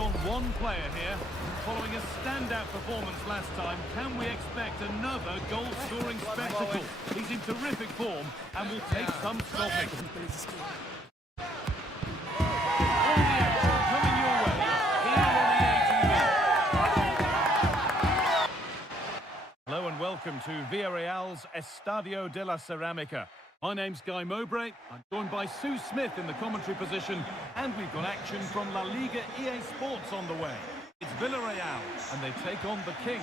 on one player here. Following a standout performance last time, can we expect another goal-scoring spectacle? He's in terrific form and will take some stopping. All the action coming your way here on the ATV. Hello and welcome to Villarreal's Estadio de la Ceramica. My name's Guy Mowbray. I'm joined by Sue Smith in the commentary position, and we've got action from La Liga EA Sports on the way. It's Villarreal, and they take on the Kings.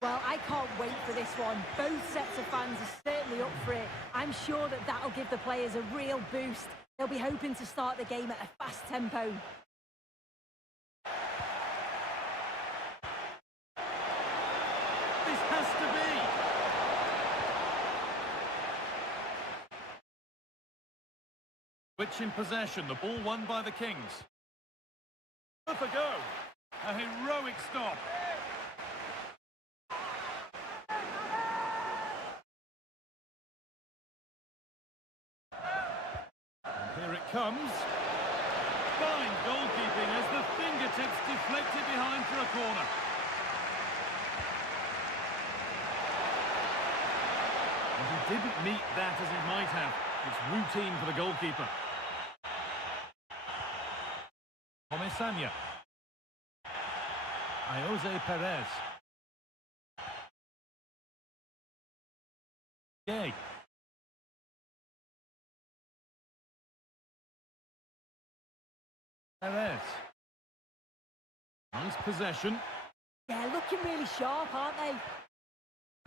Well, I can't wait for this one. Both sets of fans are certainly up for it. I'm sure that that'll give the players a real boost. They'll be hoping to start the game at a fast tempo. This has to be. Which in possession, the ball won by the Kings. Up a go. A heroic stop. And here it comes. Fine goalkeeping as the fingertips deflected behind for a corner. And he didn't meet that as he might have. It's routine for the goalkeeper. Comesaña. Jose Perez. Gay. Perez. Nice possession. Yeah, looking really sharp, aren't they?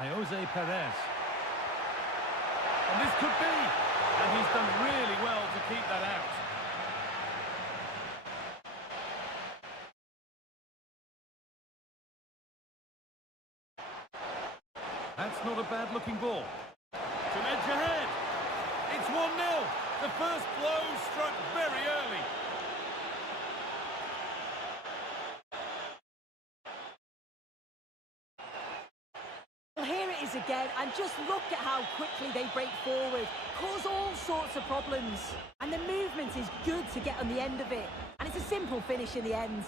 Jose Perez. And this could be. And he's done really well to keep that out. That's not a bad-looking ball. To edge ahead. It's 1-0. The first blow struck very early. Well, here it is again, and just look at how quickly they break forward. Cause all sorts of problems. And the movement is good to get on the end of it. And it's a simple finish in the end.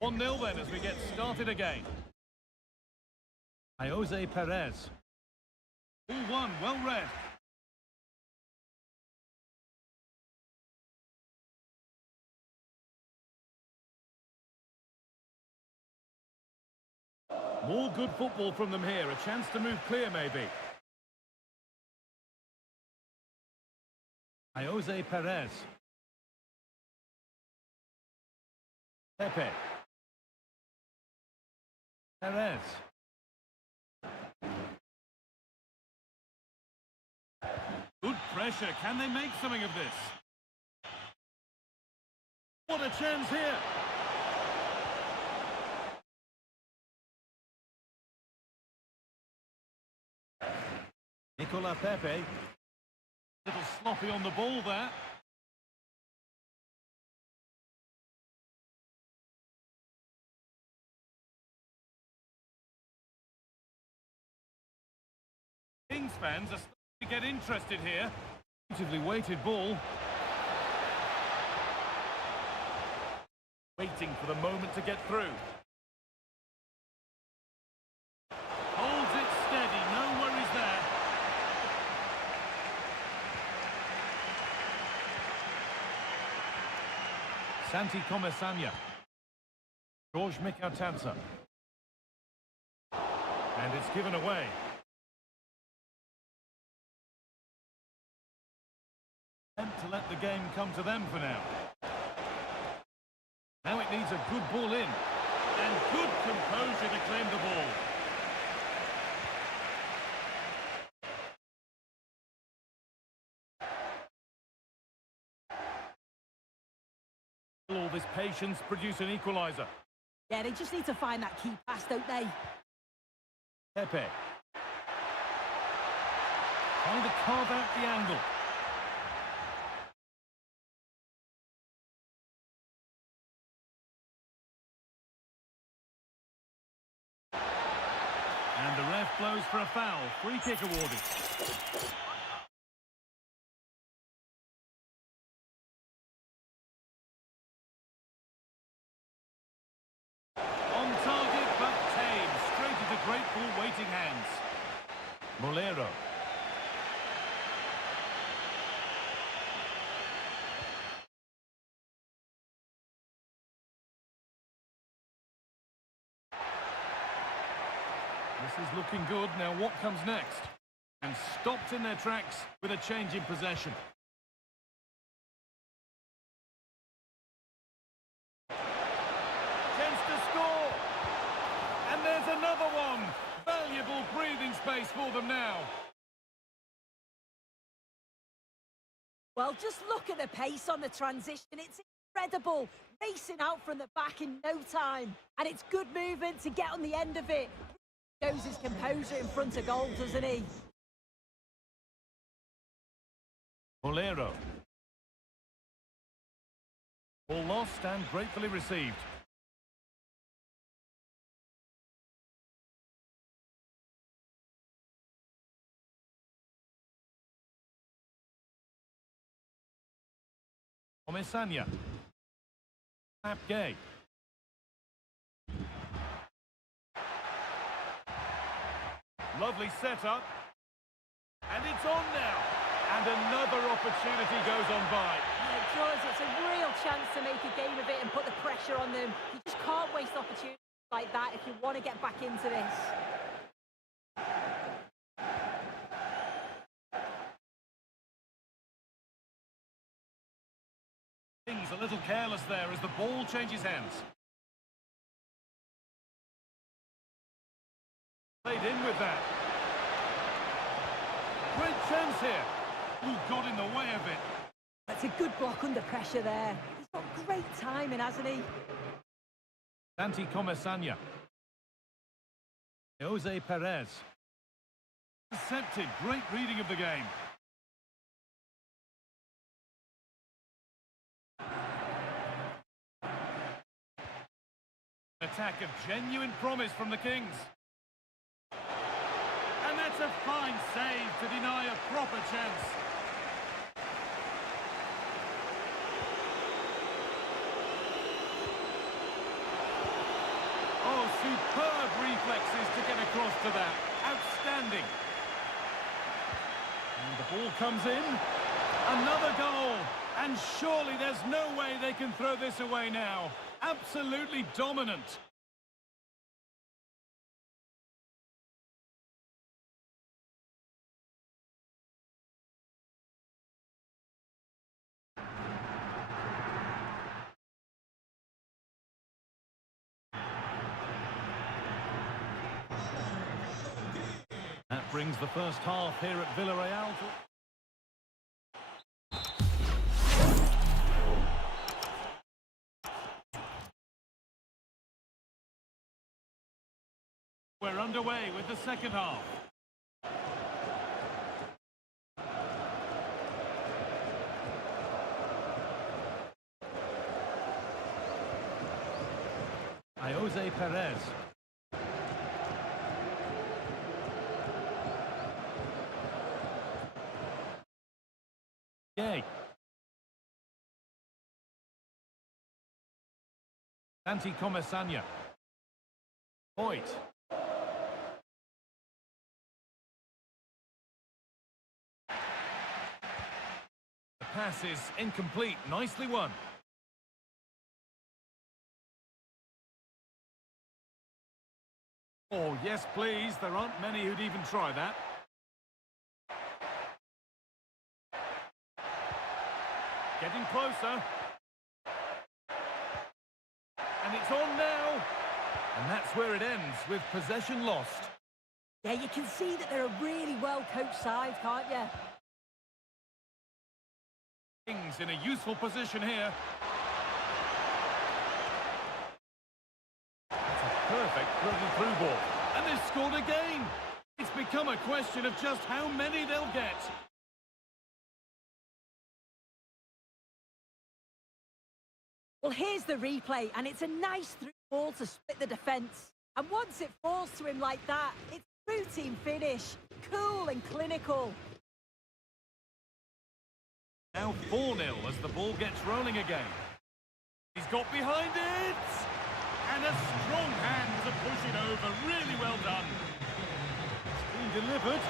One 0 then as we get started again. Jose Perez. Ball one, well read. More good football from them here. A chance to move clear, maybe. Jose Perez. Pepe. Perez. Good pressure. Can they make something of this? What a chance here. Nicola Pepe. Little sloppy on the ball there. Kings fans are starting to get interested here. Beautifully weighted ball. Waiting for the moment to get through. Holds it steady, no worries there. Santi Comesaña. George Mikautanza. And it's given away. To let the game come to them for now. Now it needs a good ball in. And good composure to claim the ball. Will all this patience produce an equaliser? Yeah, they just need to find that key pass, don't they? Pepe. Trying to carve out the angle. And the ref blows for a foul. Free kick awarded. waiting hands. Molero. This is looking good. Now what comes next? And stopped in their tracks with a change in possession. Chance to score! And there's another one! Valuable breathing space for them now. Well, just look at the pace on the transition. It's incredible. Racing out from the back in no time. And it's good movement to get on the end of it. Shows his composure in front of goal, doesn't he? Molero. Ball lost and gratefully received. Omesanya. Tap Gay. Lovely setup. And it's on now. And another opportunity goes on by. Yeah, it does. It's a real chance to make a game of it and put the pressure on them. You just can't waste opportunities like that if you want to get back into this. Things a little careless there as the ball changes hands. Played in with that. Great chance here. Who got in the way of it? That's a good block under pressure there. He's got great timing, hasn't he? Santi Comesanya. Jose Perez. Intercepted. Great reading of the game. Attack of genuine promise from the Kings. And that's a fine save to deny a proper chance. Oh, superb reflexes to get across to that. Outstanding. And the ball comes in. Another goal. And surely there's no way they can throw this away now. Absolutely dominant. That brings the first half here at Villarreal. We're underway with the second half. Jose Perez. Yay. Santi Comesanya. Hoyt. The pass is incomplete. Nicely won. Oh, yes, please. There aren't many who'd even try that. Getting closer. And it's on now. And that's where it ends, with possession lost. Yeah, you can see that they're a really well-coached side, can't you? Kings in a useful position here. That's a perfect through ball. And they've scored again. It's become a question of just how many they'll get. Well, here's the replay, and it's a nice through ball to split the defence. And once it falls to him like that, it's a routine finish. Cool and clinical. Now 4-0 as the ball gets rolling again. He's got behind it! And a strong hand to push it over. Really well done. being delivered.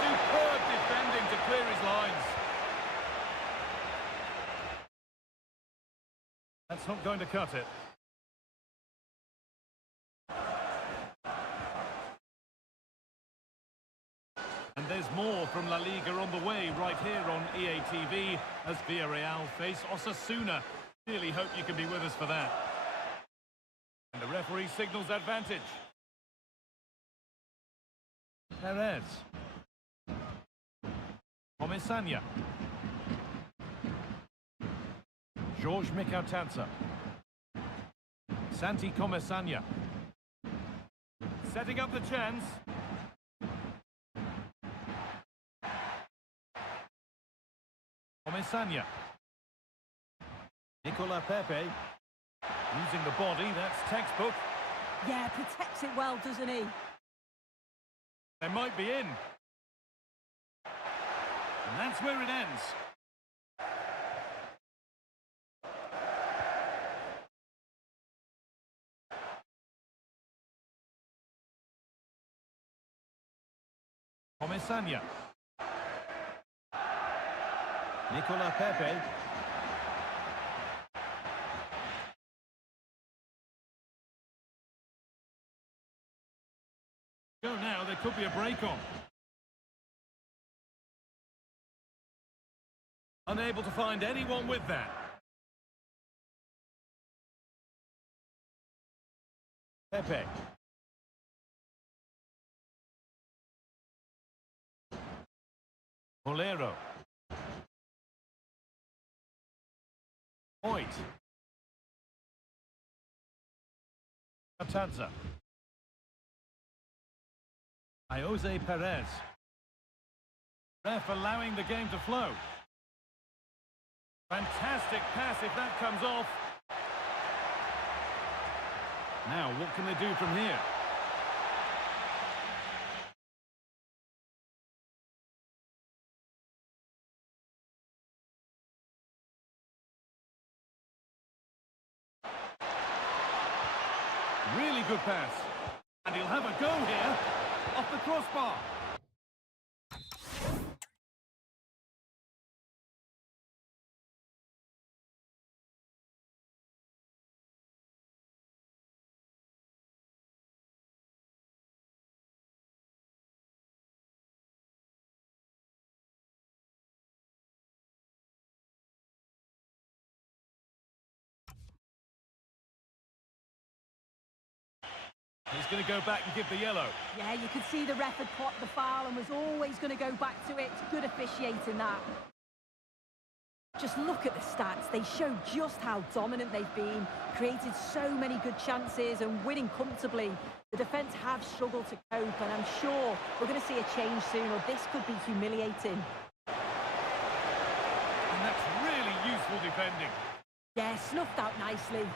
Superb defending to clear his lines. That's not going to cut it. And there's more from La Liga on the way right here on EA TV as Villarreal face Osasuna. Really hope you can be with us for that. And the referee signals advantage. Perez. Comesaña. Jorge Mikautanza. Santi Comesaña. Setting up the chance. Comesaña. Nicola Pepe. Using the body, that's textbook. Yeah, protects it well, doesn't he? They might be in. And that's where it ends. Comesaña. Nicola Pepe. Go now, there could be a break on. Unable to find anyone with that. Pepe. Bolero. Hoyt. Atanza. Jose Perez. Ref allowing the game to flow. Fantastic pass if that comes off. Now, what can they do from here? Really good pass. And he'll have a go here. Off the crossbar. He's going to go back and give the yellow. Yeah, you could see the ref had clocked the foul and was always going to go back to it. Good officiating that. Just look at the stats. They show just how dominant they've been. Created so many good chances and winning comfortably. The defence have struggled to cope, and I'm sure we're going to see a change soon, or this could be humiliating. And that's really useful defending. Yeah, snuffed out nicely.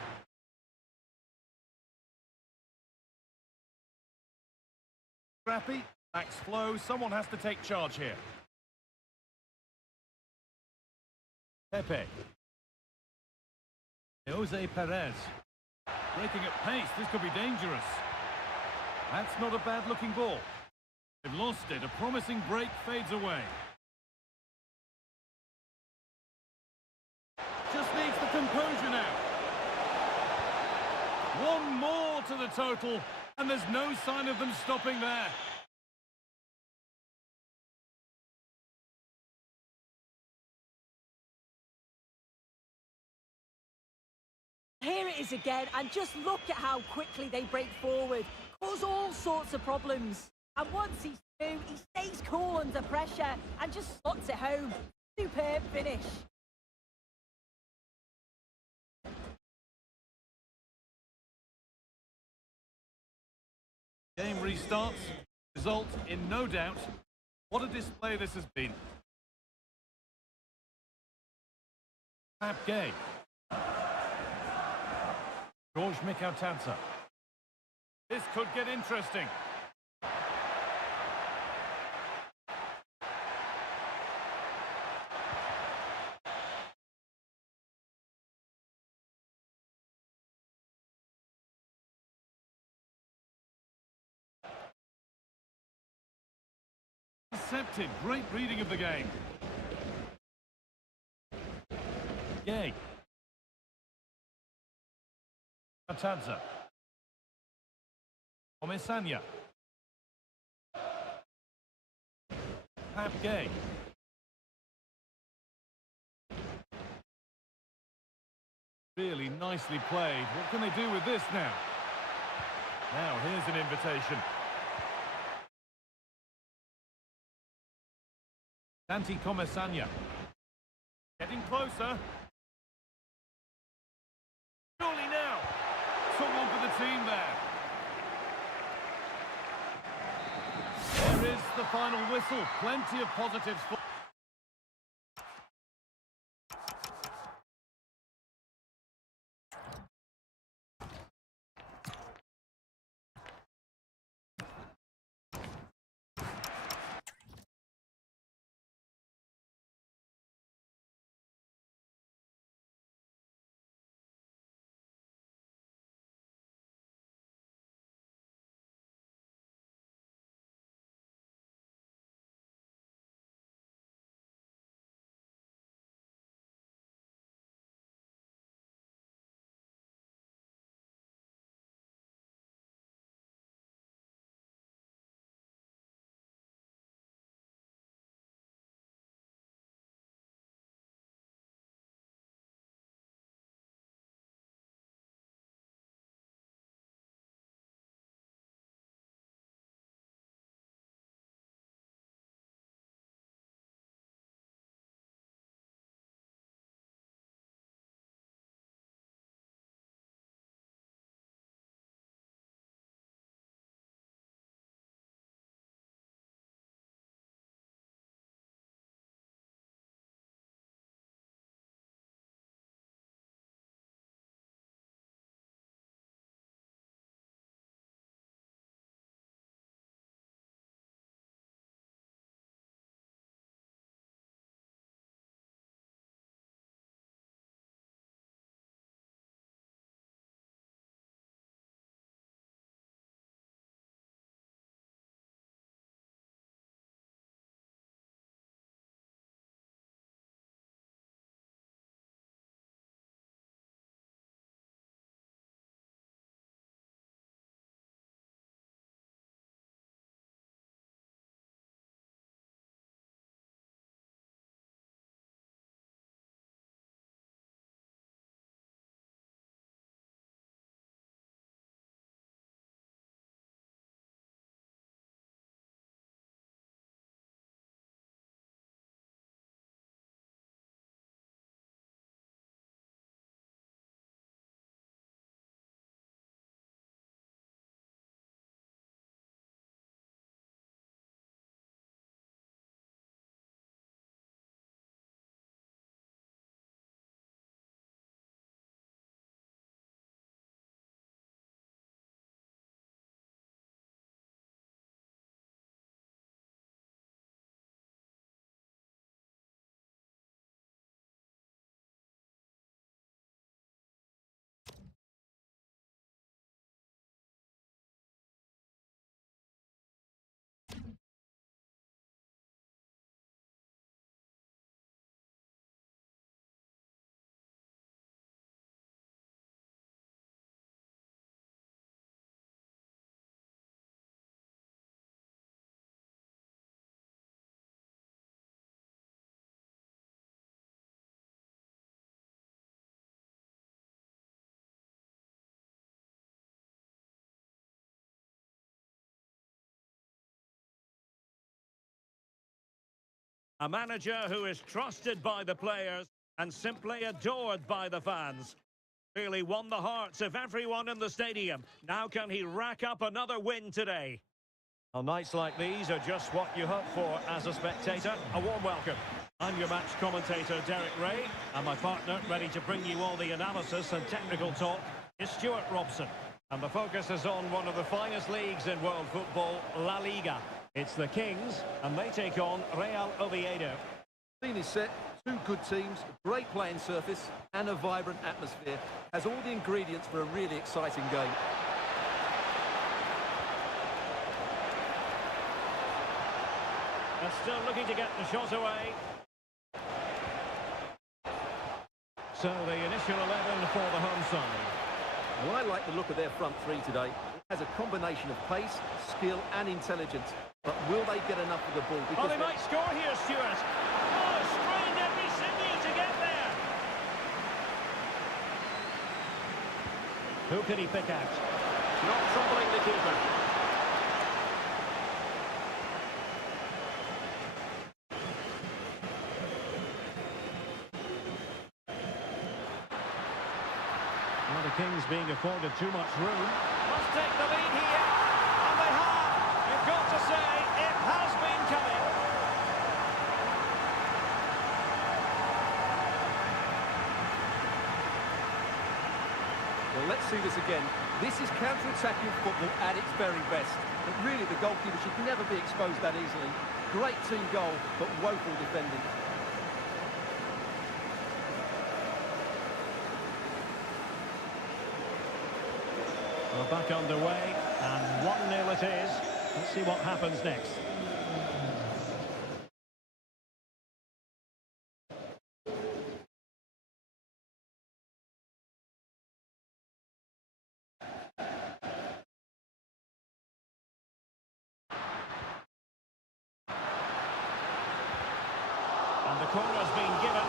Scrappy, backs flow, someone has to take charge here. Pepe. Jose Perez. Breaking at pace, this could be dangerous. That's not a bad-looking ball. They've lost it, a promising break fades away. Just needs the composure now. One more to the total. And there's no sign of them stopping there. Here it is again, and just look at how quickly they break forward. Cause all sorts of problems. And once he's through, he stays cool under pressure and just slots it home. Superb finish. Game restarts. Result in no doubt. What a display this has been. Tap game. Jorge Mikautanza. This could get interesting. intercepted. Great reading of the game. Yay. Atadza. Omesanya. Pap Gay. Really nicely played. What can they do with this now? Now here's an invitation. Santi Comesanya. Getting closer. Surely now. Someone for the team there. There is the final whistle. Plenty of positives for... A manager who is trusted by the players and simply adored by the fans. Really won the hearts of everyone in the stadium. Now can he rack up another win today? Well, nights like these are just what you hope for as a spectator. A warm welcome. I'm your match commentator, Derek Ray, and my partner, ready to bring you all the analysis and technical talk, is Stuart Robson. And the focus is on one of the finest leagues in world football, La Liga. It's the Kings, and they take on Real Oviedo. Scene is set, two good teams, a great playing surface, and a vibrant atmosphere. Has all the ingredients for a really exciting game. And still looking to get the shot away. So the initial 11 for the home side. Well, I like the look of their front three today. It has a combination of pace, skill and intelligence. But will they get enough of the ball? Oh, they might score here, Stuart. Oh, strained every sinew to get there. Who can he pick out? Not troubling the keeper. Well, the Kings being afforded too much room. Must take the lead here. And they have. You've got to say, it has been coming. Well, let's see this again. This is counter-attacking football at its very best. And really, the goalkeeper should never be exposed that easily. Great team goal, but woeful defending. We're back underway, and 1-0 it is. Let's see what happens next. And the corner's been given.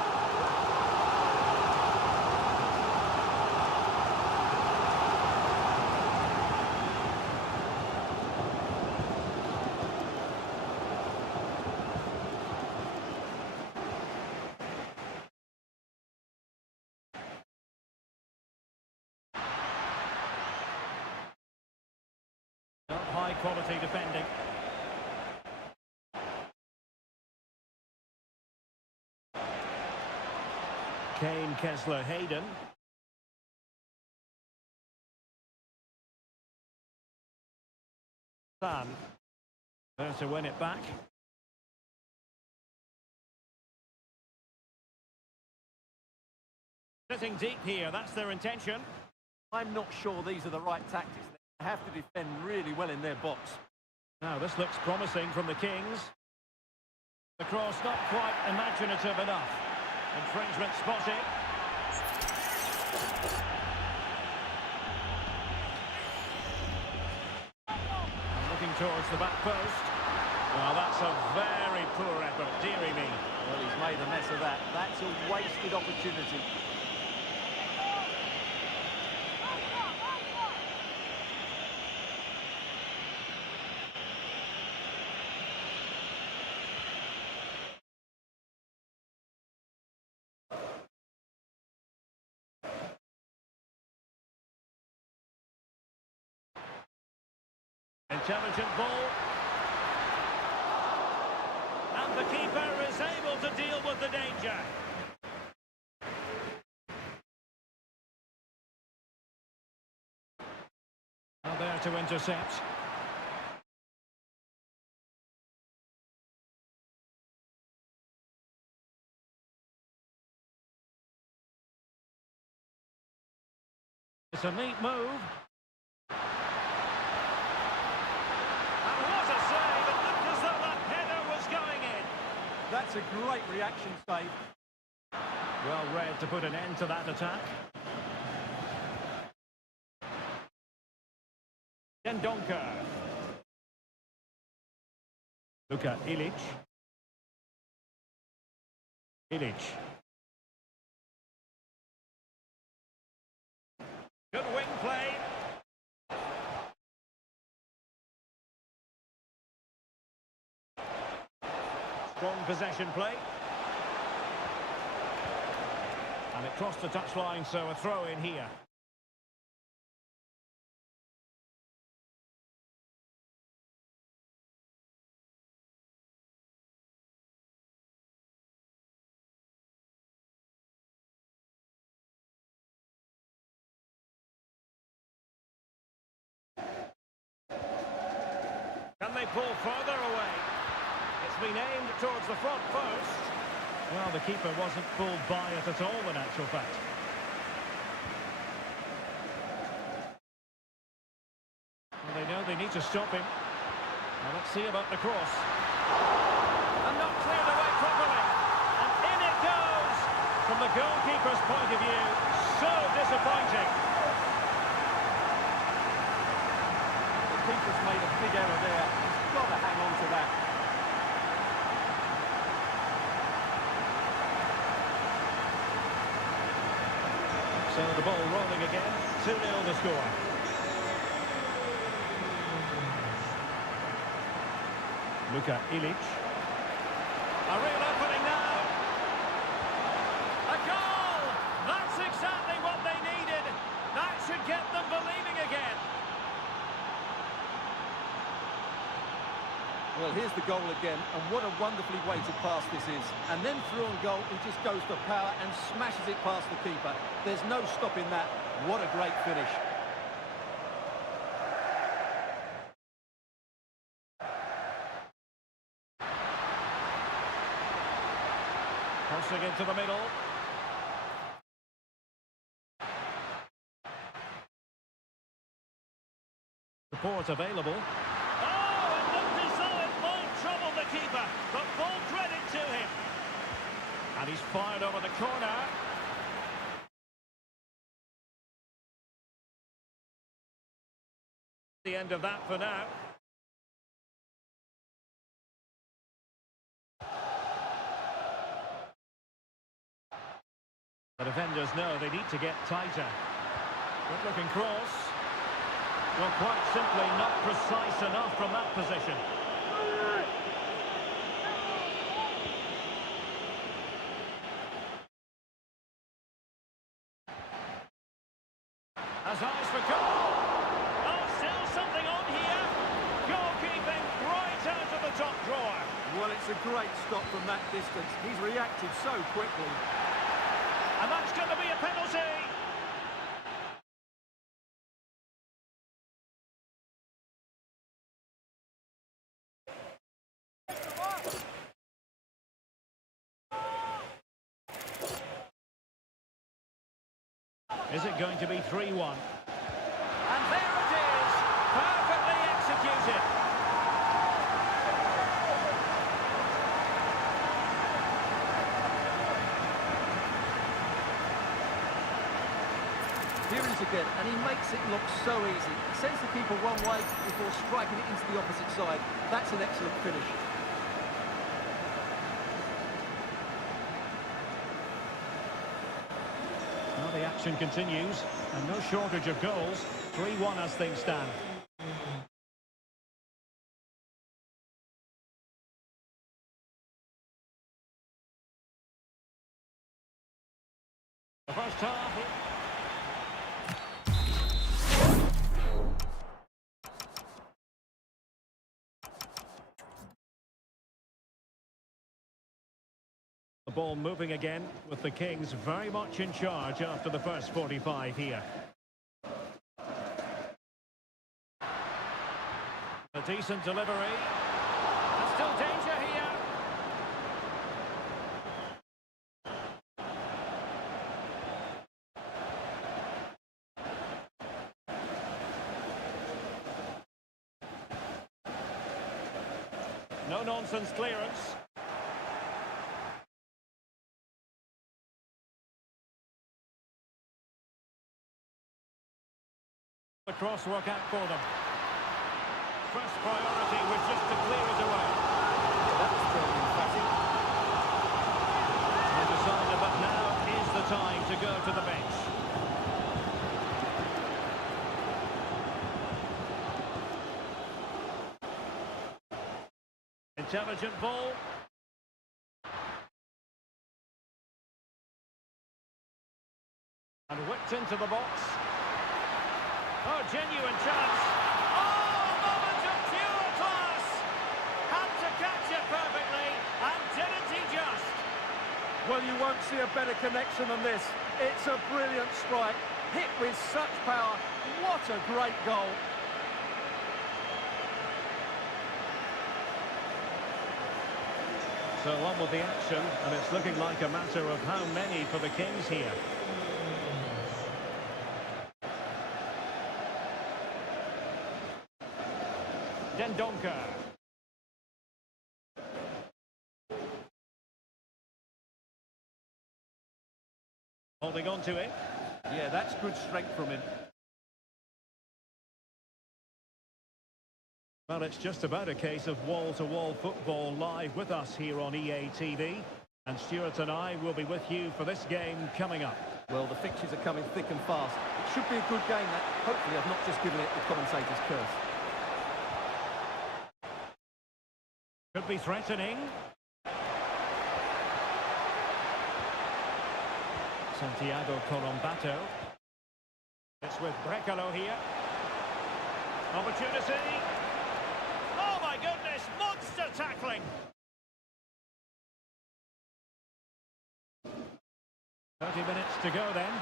High quality defending. Kane, Kessler, Hayden. Sam. There to win it back. Sitting deep here, that's their intention. I'm not sure these are the right tactics. They have to defend really well in their box. Now this looks promising from the Kings. The cross not quite imaginative enough. Infringement spotted. And looking towards the back post. Well, that's a very poor effort, dearie me. Well, he's made a mess of that. That's a wasted opportunity. Intelligent ball. And the keeper is able to deal with the danger. Now there to intercept. It's a neat move. That's a great reaction save. Well read to put an end to that attack. Dendonker. Look at Ilic. Ilic. Good wing play. Strong possession play. And it crossed the touchline, so a throw in here. Can they pull further away? It's been aimed towards the front post. Well, the keeper wasn't fooled by it at all, in actual fact. Well, they know they need to stop him. Now let's see about the cross. And not cleared away properly. And in it goes. From the goalkeeper's point of view, so disappointing. The keeper's made a big error there. He's got to hang on to that. So the ball rolling again. 2-0 the score. Luka Ilic. A real opening now. A goal! That's exactly what they needed. That should get them believing again. Well, here's the goal again, and what a wonderfully weighted pass this is. And then through on goal, he just goes for power and smashes it past the keeper. There's no stopping that. What a great finish. Crossing into the middle. Support available. Oh, it looked as though it might trouble the keeper, but full credit to him. And he's fired over the corner. The end of that for now. The defenders know they need to get tighter. Good looking cross. Well, quite simply not precise enough from that position. Has eyes for goal. Oh, still something on here. Goalkeeping right out of the top drawer. Well, it's a great stop from that distance. He's reacted so quickly. And that's going to be a penalty. Is it going to be 3-1? And there it is, perfectly executed. Here he is again, and he makes it look so easy. He sends the keeper one way before striking it into the opposite side. That's an excellent finish. Well, the action continues, and no shortage of goals. 3-1 as things stand. The first half. The ball moving again, with the Kings very much in charge after the first 45 here. A decent delivery. And still danger here. No-nonsense clearance. The cross work out for them. First priority was just to clear it away. That was very emphatic. They decided that now is the time to go to the bench. Intelligent ball. And whipped into the box. Oh, genuine chance. Oh, moment of pure class. Had to catch it perfectly, and didn't he just? Well, you won't see a better connection than this. It's a brilliant strike, hit with such power. What a great goal. So on with the action, and it's looking like a matter of how many for the Kings here. Dendoncker. Holding on to it. Yeah, that's good strength from him. Well, it's just about a case of wall-to-wall football live with us here on EA TV. And Stuart and I will be with you for this game coming up. Well, the fixtures are coming thick and fast. It should be a good game, that. Hopefully I've not just given it the commentator's curse. Could be threatening. Santiago Colombato. It's with Brecalo here. Opportunity. Oh my goodness, monster tackling. 30 minutes to go then.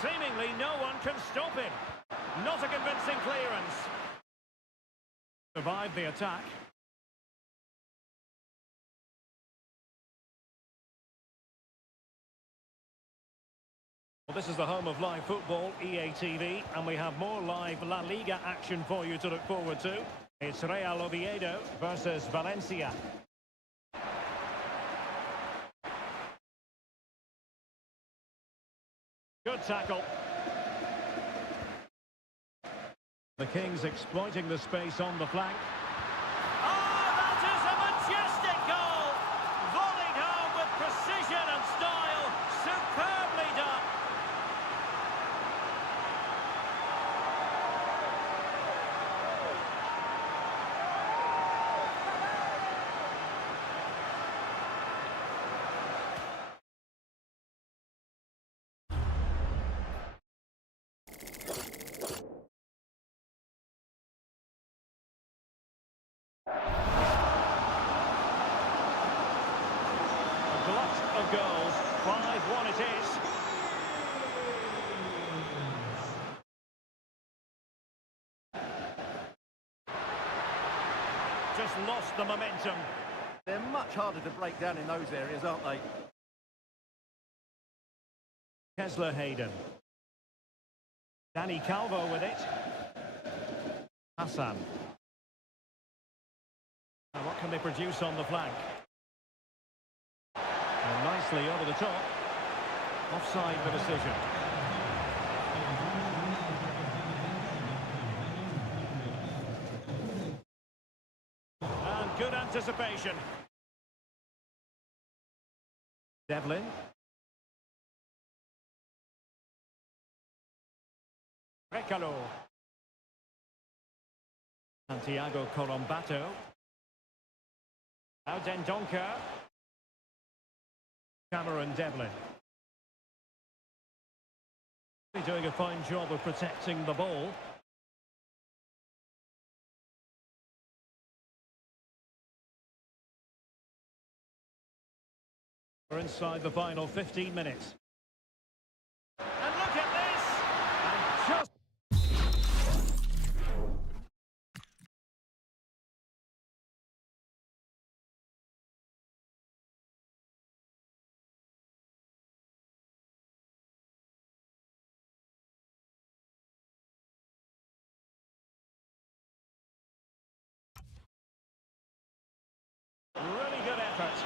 Seemingly no one can stop him. Not a convincing clearance. Survived the attack. Well, this is the home of live football, EA TV, and we have more live La Liga action for you to look forward to. It's Real Oviedo versus Valencia. Good tackle. The Kings exploiting the space on the flank. Oh, that is a majestic goal! Volleyed home with precision and style. Superbly done. Of goals, 5-1 it is. Just lost the momentum. They're much harder to break down in those areas, aren't they? Kessler Hayden. Danny Calvo with it. Hassan. Now what can they produce on the flank? And nicely over the top. Offside the decision. And good anticipation. Devlin. Brecalo. Santiago Colombato. Now Dendoncker. Cameron Devlin. Doing a fine job of protecting the ball. We're inside the final 15 minutes. And look at this! And just... Really good effort.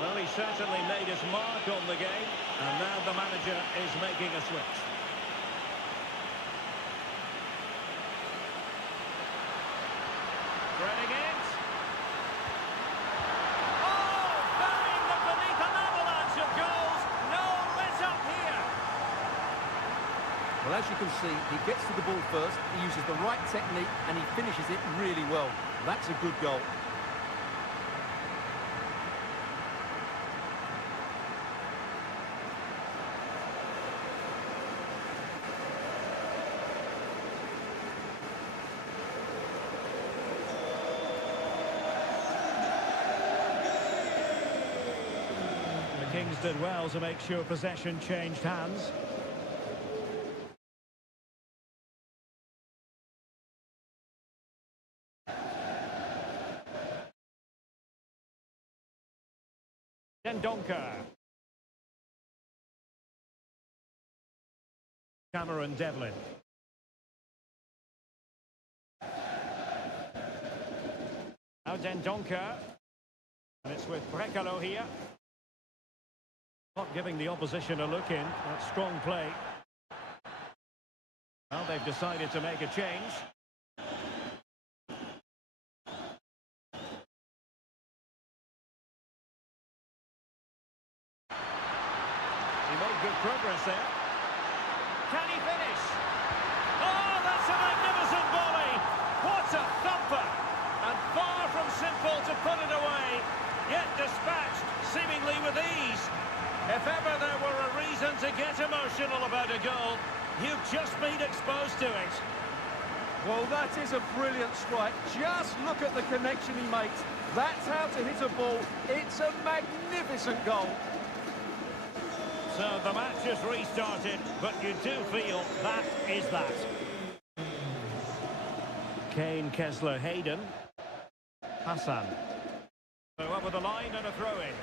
Well, he certainly made his mark on the game, and now the manager is making a switch. Threading it. Oh, burying them beneath an avalanche of goals. No let up here. Well, as you can see, he gets to the ball first, he uses the right technique, and he finishes it really well. That's a good goal. The Kings did well to make sure possession changed hands. Dendoncker. Cameron Devlin. Now Dendoncker. And it's with Brekalo here. Not giving the opposition a look in. That's strong play. Well, they've decided to make a change. He made good progress there. Can he finish? Oh, that's a magnificent volley! What a thumper! And far from simple to put it away, yet dispatched seemingly with ease. If ever there were a reason to get emotional about a goal, you've just been exposed to it. Well, that is a brilliant strike. Just look at the connection he makes. That's how to hit a ball. It's a magnificent goal. So the match is restarted, but you do feel that is that. Kane, Kessler, Hayden. Hassan. So over the line and a throw-in.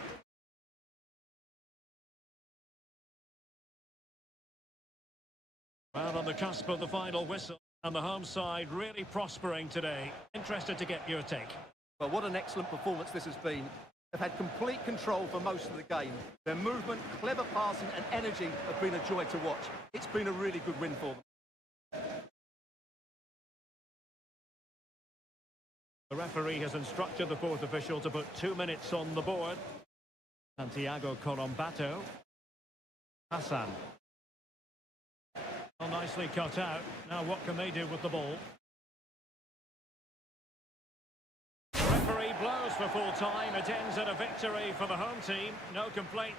Well, on the cusp of the final whistle, and the home side really prospering today. Interested to get your take. Well, what an excellent performance this has been. They've had complete control for most of the game. Their movement, clever passing and energy have been a joy to watch. It's been a really good win for them. The referee has instructed the fourth official to put 2 minutes on the board. Santiago Colombato. Hassan. Well, nicely cut out. Now what can they do with the ball? The referee blows for full time. It ends in a victory for the home team. No complaint.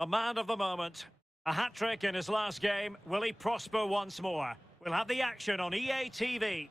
A man of the moment. A hat-trick in his last game. Will he prosper once more? We'll have the action on EA TV.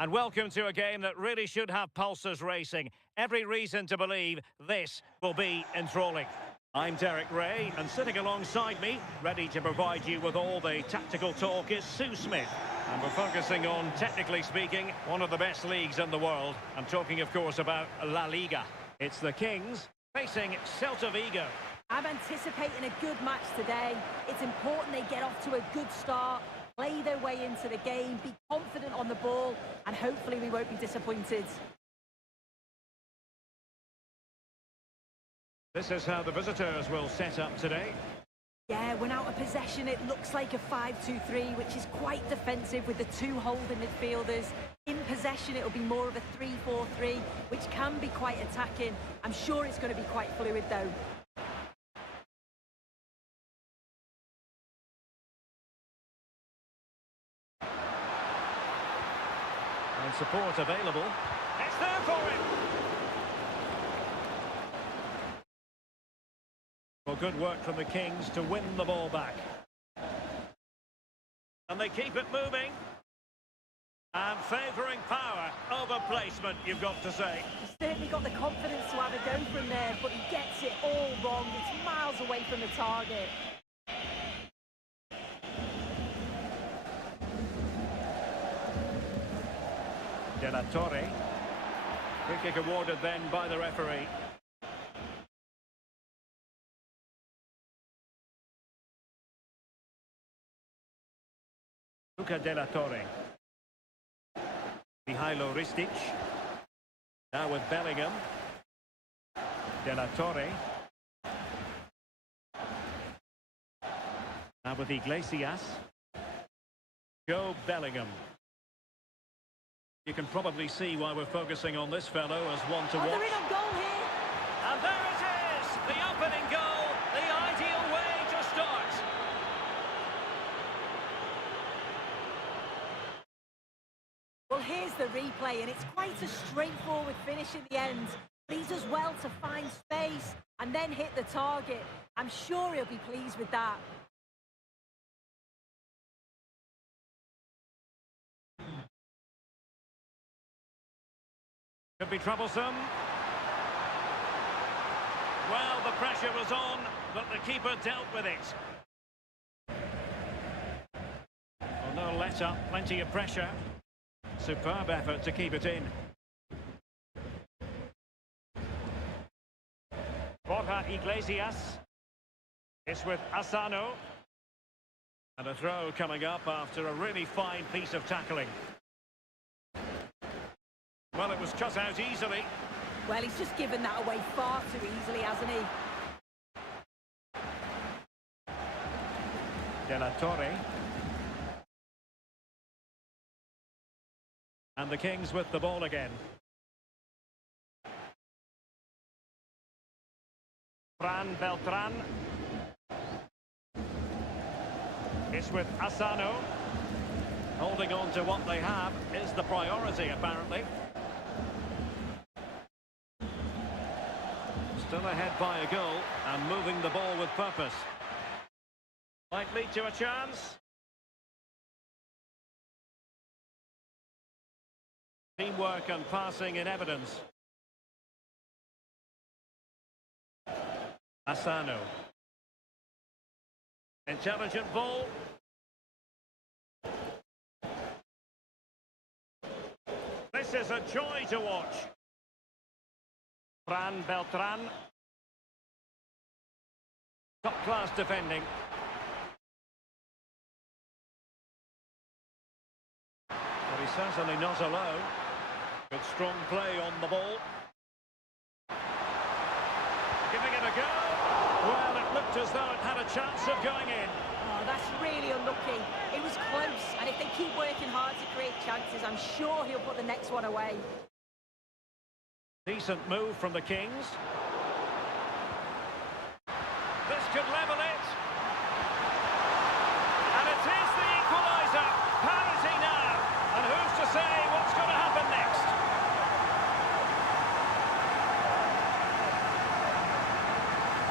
And welcome to a game that really should have pulses racing. Every reason to believe this will be enthralling. I'm Derek Ray, and sitting alongside me, ready to provide you with all the tactical talk, is Sue Smith. And we're focusing on, technically speaking, one of the best leagues in the world. I'm talking, of course, about La Liga. It's the Kings facing Celta Vigo. I'm anticipating a good match today. It's important they get off to a good start, play their way into the game, be confident on the ball, and hopefully we won't be disappointed. This is how the visitors will set up today. Yeah, when out of possession, it looks like a 5-2-3, which is quite defensive with the two holding midfielders. In possession, it'll be more of a 3-4-3, which can be quite attacking. I'm sure it's going to be quite fluid, though. And support available. It's there for him! Well, good work from the Kings to win the ball back. And they keep it moving. And favouring power over placement, you've got to say. He's certainly got the confidence to have a go from there, but he gets it all wrong. It's miles away from the target. Della Torre. Free kick awarded then by the referee. Luca Della Torre. Mihailo Ristic. Now with Bellingham. Della Torre. Now with Iglesias. Joe Bellingham. You can probably see why we're focusing on this fellow as one to watch. They're in on goal here. And there it is! The opening goal, the ideal way to start. Well, here's the replay, and it's quite a straightforward finish in the end. But he does well to find space and then hit the target. I'm sure he'll be pleased with that. Could be troublesome. Well, the pressure was on, but the keeper dealt with it. Well, no let up, plenty of pressure. Superb effort to keep it in. Borja Iglesias is with Asano. And a throw coming up after a really fine piece of tackling. Well, it was cut out easily. Well, he's just given that away far too easily, hasn't he? Della Torre. And the Kings with the ball again. Fran Beltran. It's with Asano. Holding on to what they have is the priority, apparently. Still ahead by a goal and moving the ball with purpose. Might lead to a chance. Teamwork and passing in evidence. Asano. Intelligent ball. This is a joy to watch. Fran Beltran. Top-class defending. But he's certainly not alone. Good strong play on the ball. Giving it a go. Well, it looked as though it had a chance of going in. Oh, that's really unlucky. It was close, and if they keep working hard to create chances, I'm sure he'll put the next one away. Decent move from the Kings. This could level it. And it is the equaliser. Parity now. And who's to say what's going to happen next?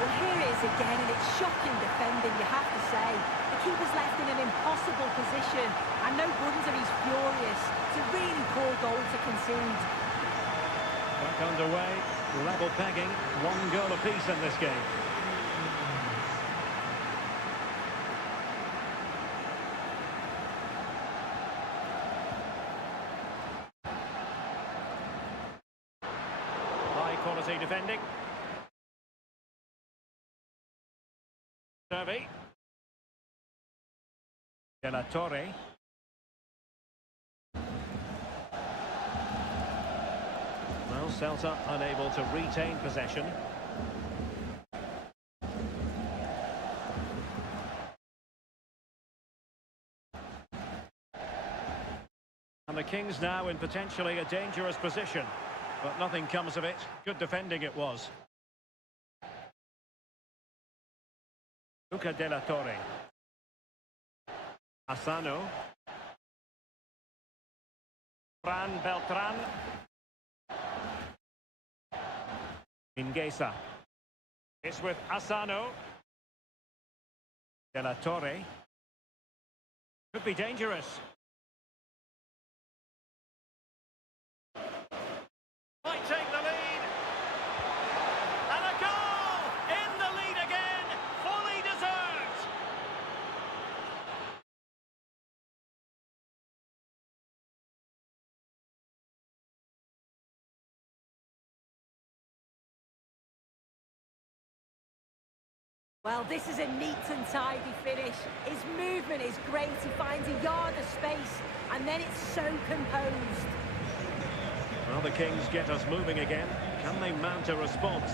Well, here it is again, and it's shocking defending, you have to say. The keeper's left in an impossible position, and no wonder he's furious. It's a really poor goal to concede. Back underway, level pegging, one goal apiece in this game. High quality defending. Servi. Della Torre. Well, Celta unable to retain possession. And the Kings now in potentially a dangerous position. But nothing comes of it. Good defending it was. Luca Della Torre. Asano. Fran Beltran. Ingesa. It's with Asano. Della Torre. Could be dangerous. Well, this is a neat and tidy finish. His movement is great. He finds a yard of space, and then it's so composed. Well, the Kings get us moving again. Can they mount a response?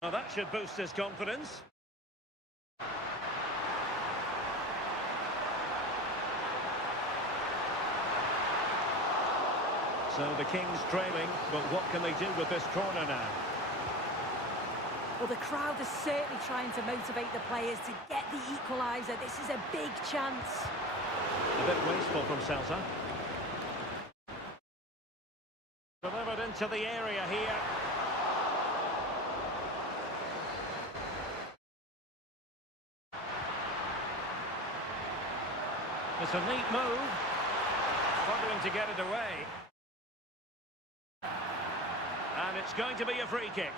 Well, that should boost his confidence. So the Kings trailing, but what can they do with this corner now? Well, the crowd is certainly trying to motivate the players to get the equaliser. This is a big chance. A bit wasteful from Celta. Delivered into the area here. It's a neat move. Struggling to get it away. And it's going to be a free kick.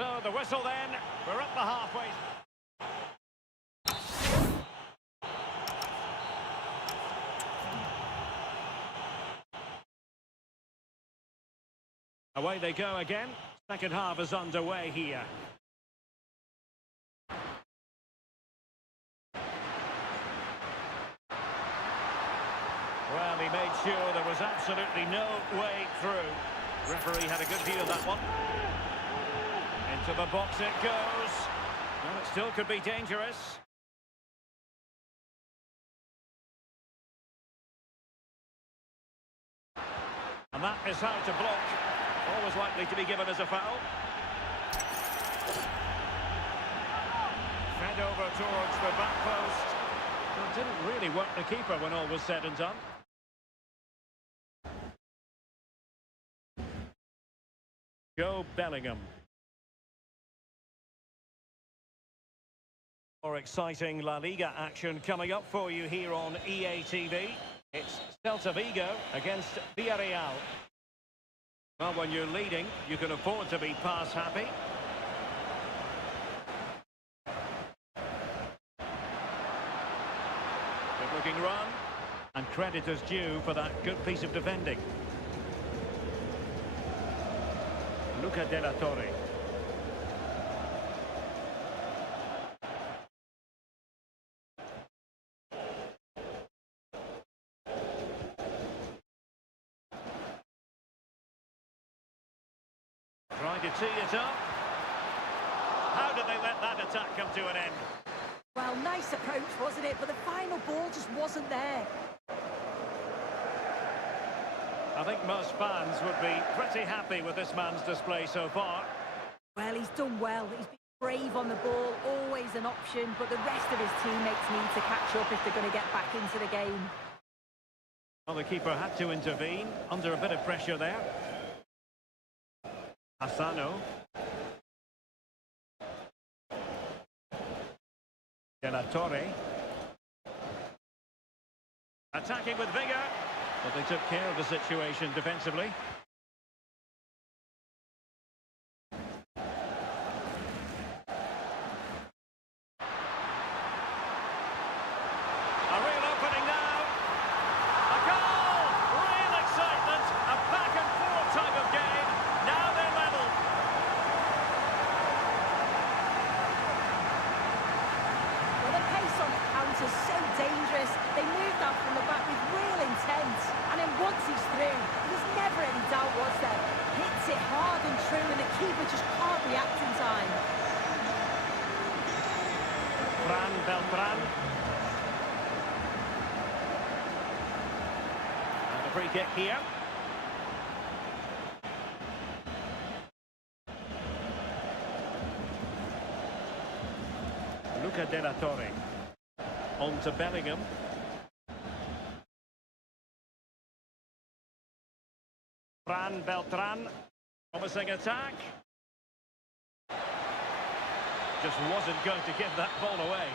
So the whistle then. We're up the halfway. Away they go again. Second half is underway here. Well, he made sure there was absolutely no way through. Referee had a good view of that one. Into the box it goes. Well, it still could be dangerous. And that is how to block. Always likely to be given as a foul. Fed over towards the back post. Well, it didn't really work the keeper when all was said and done. Joe Bellingham. More exciting La Liga action coming up for you here on EA TV. It's Celta Vigo against Villarreal. Well, when you're leading, you can afford to be pass happy. Good looking run. And credit is due for that good piece of defending. Luca de la Torre. Trying to tee it up. How did they let that attack come to an end? Well, nice approach, wasn't it? But the final ball just wasn't there. I think most fans would be pretty happy with this man's display so far. Well, he's done well. He's been brave on the ball, always an option, but the rest of his teammates need to catch up if they're going to get back into the game. Well, the keeper had to intervene under a bit of pressure there. Asano. De la Torre. Attacking with vigour. But they took care of the situation defensively. A real opening now. A goal! Real excitement. A back and forth type of game. Now they're level. Well, the pace on the counter is so dangerous. They moved out from the back with real intent. And then once he's through, there's never any doubt, was there? Hits it hard and true, and the keeper just can't react in time. Fran Beltran. And a free kick here. Luca de la Torre. On to Bellingham. Fran Beltran. Promising attack. Just wasn't going to give that ball away.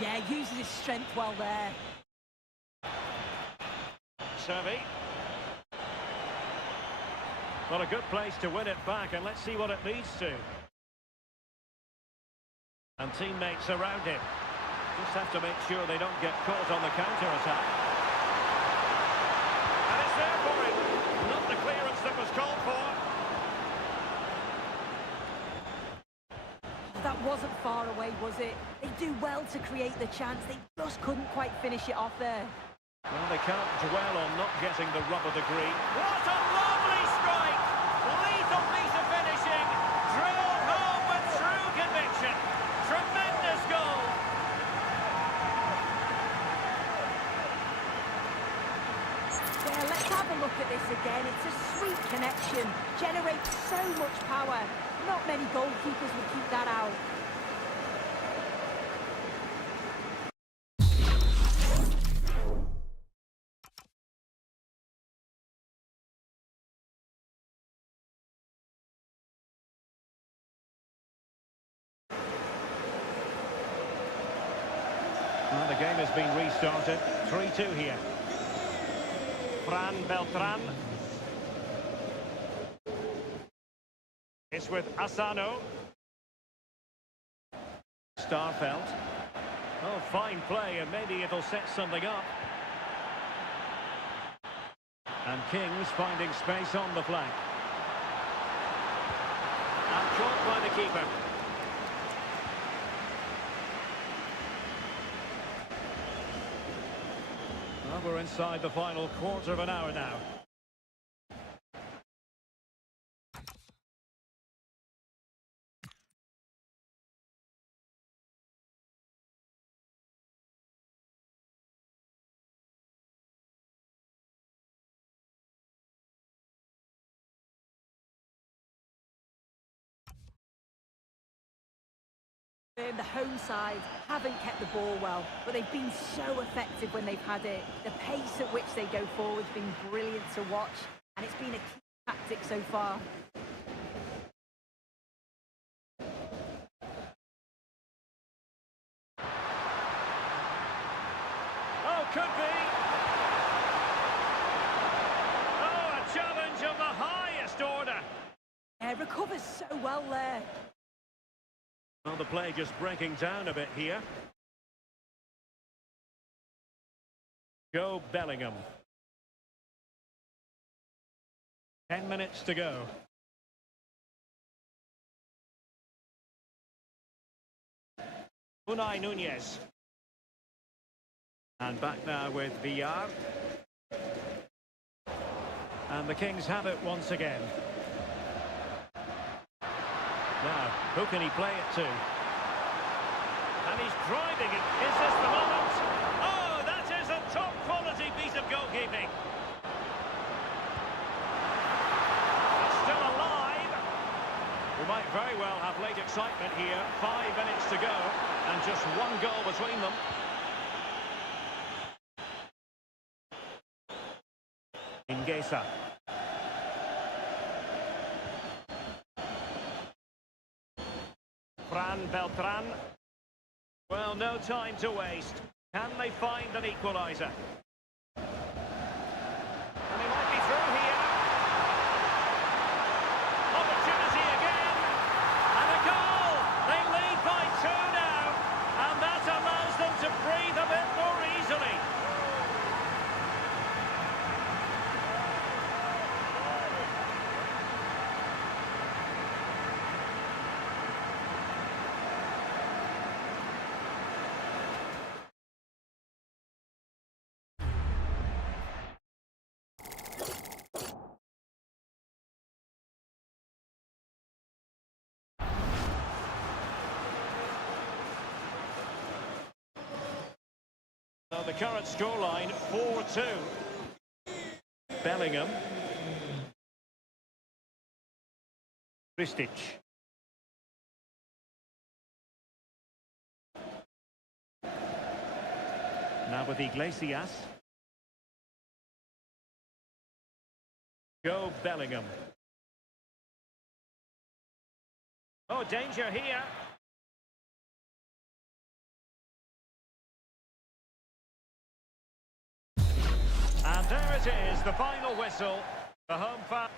Yeah, uses his strength well there. Servi. Well, a good place to win it back, and let's see what it leads to. And teammates around him. Just have to make sure they don't get caught on the counter-attack. And it's there for him. Not the clearance that was called for. That wasn't far away, was it? They do well to create the chance. They just couldn't quite finish it off there. Well, they can't dwell on not getting the rub of the green. What a lovely strike! Lethal piece of finishing. Drilled home with true conviction. Tremendous goal. Yeah, let's have a look at this again. It's a sweet connection. Generates so much power. Not many goalkeepers would keep that out. Well, the game has been restarted. 3-2 here. Fran Beltran. It's with Asano. Starfelt. Oh, fine play, and maybe it'll set something up. And Kings finding space on the flank. And caught by the keeper. Well, we're inside the final quarter of an hour now. The home side haven't kept the ball well, but they've been so effective when they've had it. The pace at which they go forward has been brilliant to watch, and it's been a key tactic so far. Oh, could be! Oh, a challenge of the highest order! Yeah, recovers so well there. Well, the play just breaking down a bit here. Joe Bellingham. 10 minutes to go. Unai Nunez. And back now with Villar. And the Kings have it once again. Now, who can he play it to? And he's driving it. Is this the moment? Oh, that is a top-quality piece of goalkeeping. It's still alive. We might very well have late excitement here. 5 minutes to go, and just one goal between them. Ingesa. Fran Beltran. Well, no time to waste. Can they find an equaliser? And he might be through here. Opportunity again. And a goal! They lead by 2 now. And that allows them to breathe a bit more easily. So the current scoreline, 4-2. Bellingham. Kristic. Now with Iglesias. Joe Bellingham. Oh, danger here. And there it is, the final whistle. The home fan.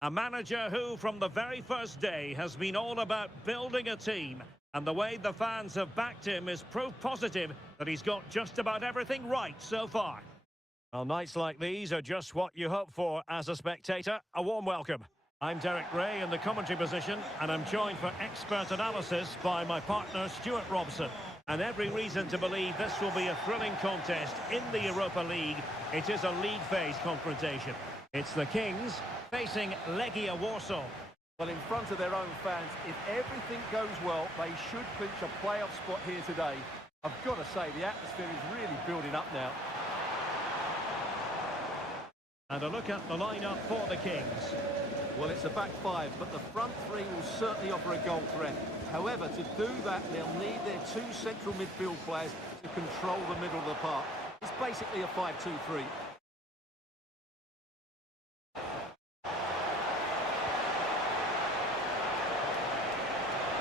A manager who, from the very first day, has been all about building a team. And the way the fans have backed him is proof positive that he's got just about everything right so far. Well, nights like these are just what you hope for as a spectator. A warm welcome. I'm Derek Ray in the commentary position, and I'm joined for expert analysis by my partner Stuart Robson. And every reason to believe this will be a thrilling contest in the Europa League. It is a league phase confrontation. It's the Kings facing Legia Warsaw. Well, in front of their own fans, if everything goes well, they should clinch a playoff spot here today. I've got to say, the atmosphere is really building up now. And a look at the lineup for the Kings. Well, it's a back five, but the front three will certainly offer a goal threat. However, to do that, they'll need their two central midfield players to control the middle of the park. It's basically a 5-2-3.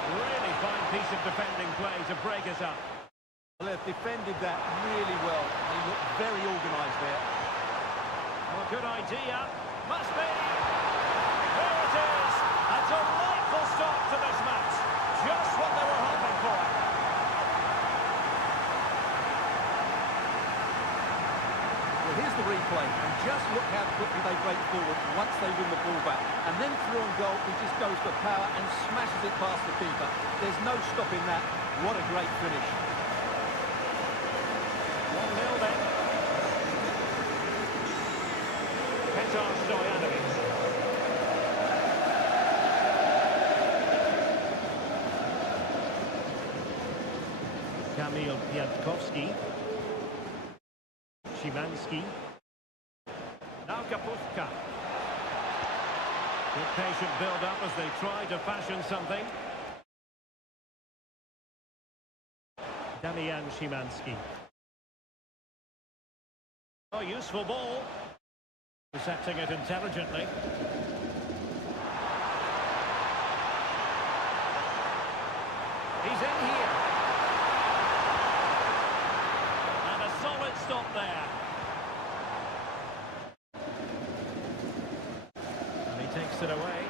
Really fine piece of defending play to break us up. Well, they've defended that really well. They look very organised there. Oh, good idea. Must be. There it is. A delightful start to this match. Just what they were hoping for. Well, here's the replay, and just look how quickly they break forward once they win the ball back. And then through on goal, he just goes for power and smashes it past the keeper. There's no stopping that. What a great finish. 1-0 then. Petar Stojanovic. Kamil Piatkowski. Szymanski. Now Kapustka. Good patient build-up as they try to fashion something. Damian Szymanski. Oh, useful ball. Recepting it intelligently. He's in here. And a solid stop there. And he takes it away.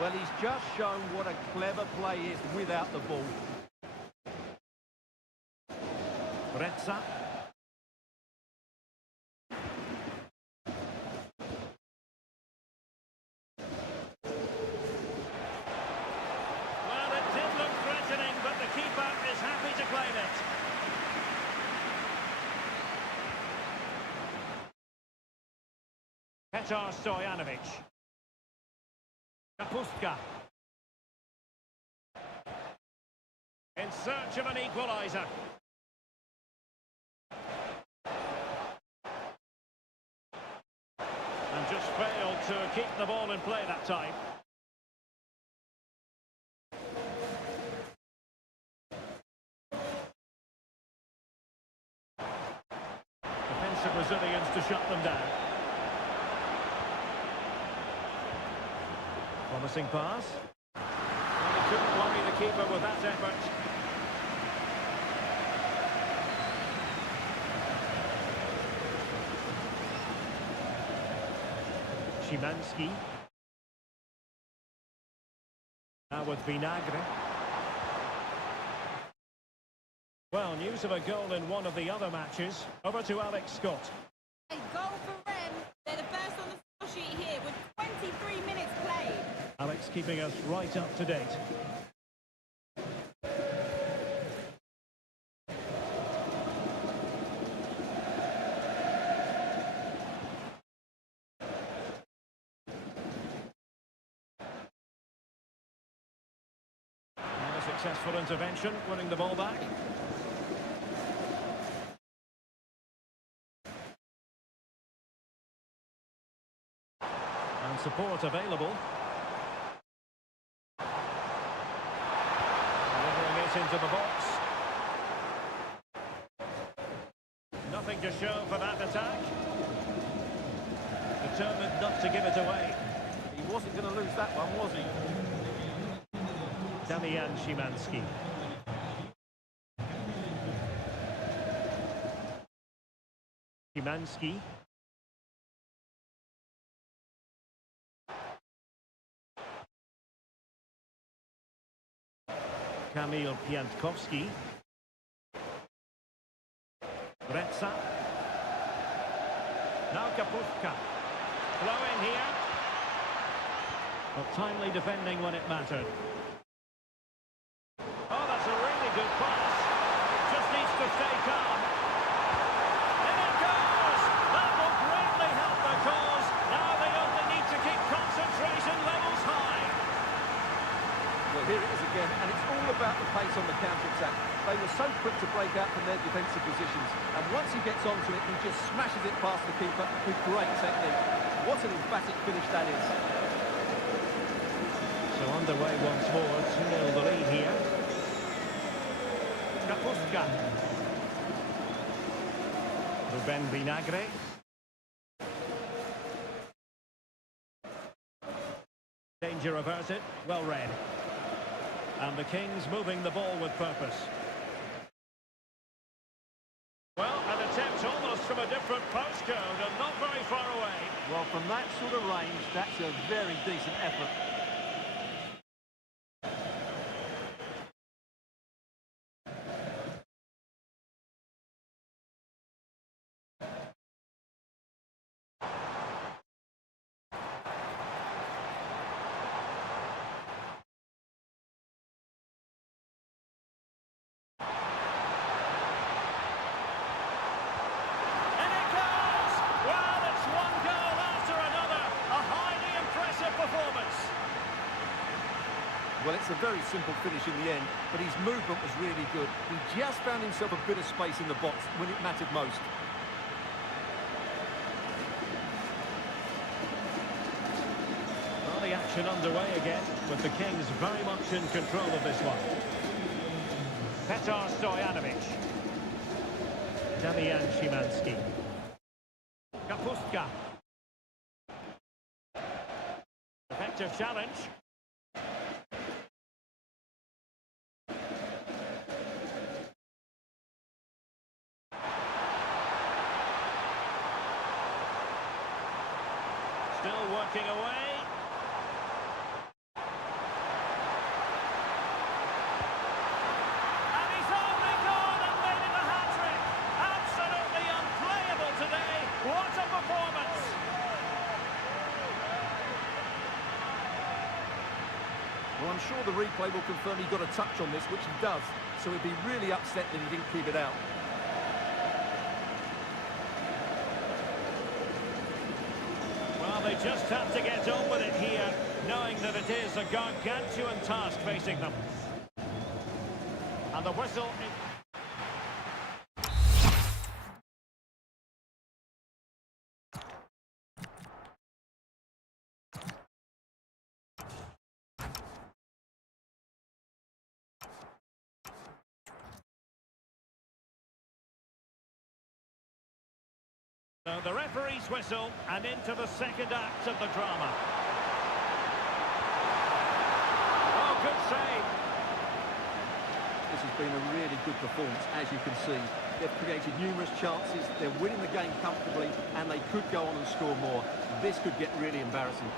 Well, he's just shown what a clever play is without the ball. Reza. Well, it did look threatening, but the keeper is happy to claim it. Petar Stojanovic. Kapustka. In search of an equaliser. And just failed to keep the ball in play that time. Defensive Brazilians to shut them down. Promising pass. Well, he couldn't worry the keeper with that effort. Szymanski. Now with Vinagre. Well, news of a goal in one of the other matches. Over to Alex Scott. A goal for Rem. They're the first on the score sheet here with 23 minutes played. Alex keeping us right up to date. And a successful intervention, winning the ball back. And support available. Delivering it into the box. Nothing to show for that attack. Determined not to give it away. He wasn't going to lose that one, was he? Damian Szymanski. Szymanski. Kamil Piątkowski. Bretza. Now Kapustka. Throw in here. But timely defending when it mattered. Oh, that's a really good pass. Just needs to stay calm. In it goes! That will greatly help the cause. Now they only need to keep concentration levels high. Well, here it is again, and it's all about the pace on the counter-attack. They were so quick to break out from their defensive positions, and once he gets onto it, he just smashes it past the keeper with great technique. What an emphatic finish that is. So underway once more, 2-0 the lead here. Kapustka. Ruben Vinagre. Danger averted, well read. And the Kings moving the ball with purpose. Well, an attempt almost from a different postcode and not very far away. Well, from that sort of range, that's a very decent effort. Well, it's a very simple finish in the end, but his movement was really good. He just found himself a bit of space in the box when it mattered most. Well, the action underway again, with the Kings very much in control of this one. Petar Stojanovic. Damian Szymanski. Kapustka. Effective challenge. Still working away. And he's only gone and made it a hat-trick. Absolutely unplayable today. What a performance. Well, I'm sure the replay will confirm he got a touch on this, which he does. So he'd be really upset that he didn't keep it out. They just have to get on with it here, knowing that it is a gargantuan task facing them. And the whistle... So the referee's whistle, and into the second act of the drama. Oh, good save. This has been a really good performance, as you can see. They've created numerous chances, they're winning the game comfortably, and they could go on and score more. This could get really embarrassing.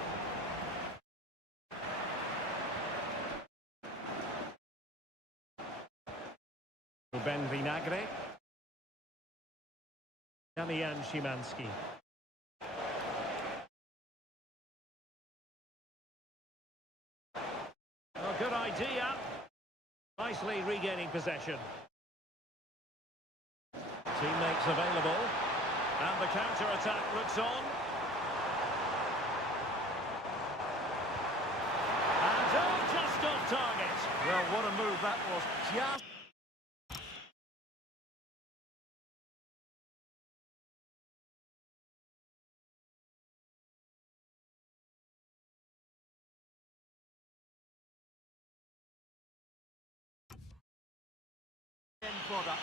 Ruben Vinagre. Damian Szymanski. Oh, good idea. Nicely regaining possession. Teammates available. And the counter-attack looks on. And oh, just off target. Well, what a move that was. Just... end product.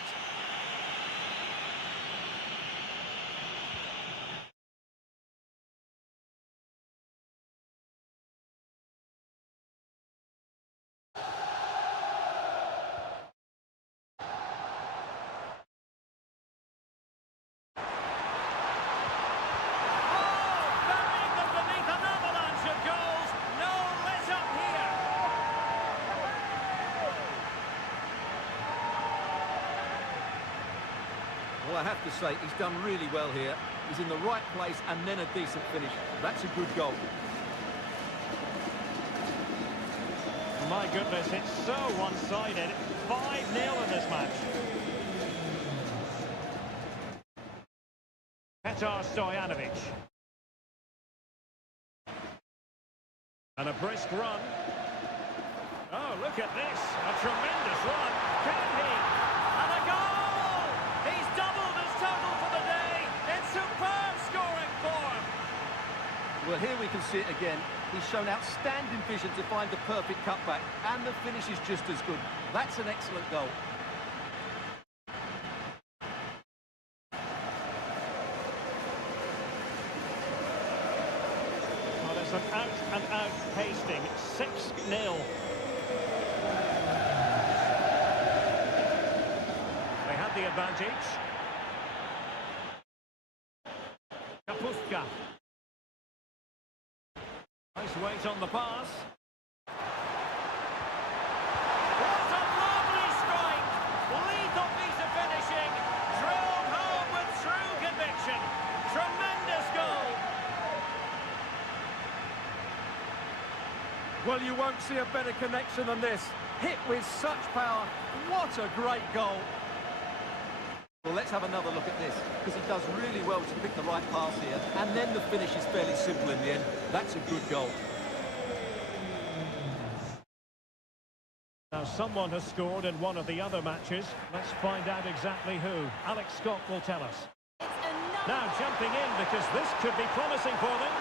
Well, I have to say, he's done really well here. He's in the right place and then a decent finish. That's a good goal. My goodness, it's so one-sided. 5-0 in this match. Petar Stojanovic. And a brisk run. Oh, look at this. A tremendous run. Can he? And a goal! He's doubled his total for the day. In superb scoring form. Well, here we can see it again. He's shown outstanding vision to find the perfect cutback, and the finish is just as good. That's an excellent goal. Well, it's an out-and-out pasting. 6-0. They had the advantage. Kapustka. Nice weight on the pass. What a lovely strike! Lethal piece of finishing. Drilled home with true conviction. Tremendous goal. Well, you won't see a better connection than this. Hit with such power. What a great goal. Well, let's have another look at this, because he does really well to pick the right pass here, and then the finish is fairly simple in the end. That's a good goal. Now, someone has scored in one of the other matches. Let's find out exactly who. Alex Scott will tell us. Now, jumping in, because this could be promising for them.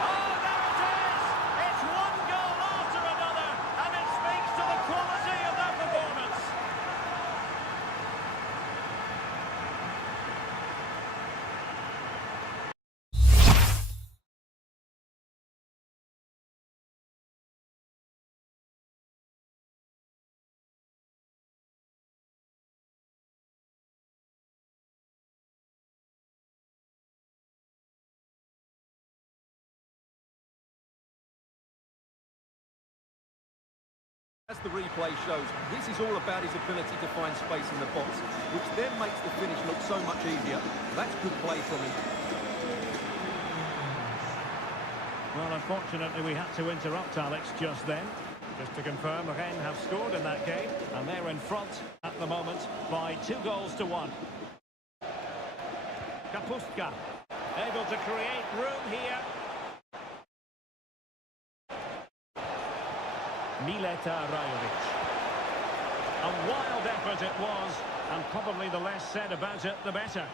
Oh, there it is! It's one goal after another, and it speaks to the quality of their performance. As the replay shows, this is all about his ability to find space in the box, which then makes the finish look so much easier. That's good play from him. Well, unfortunately, we had to interrupt Alex just then. Just to confirm, Rennes have scored in that game, and they're in front at the moment by 2-1. Kapustka, able to create room here. Thunda Reyes. A wild effort it was, and probably the less said about it, the better.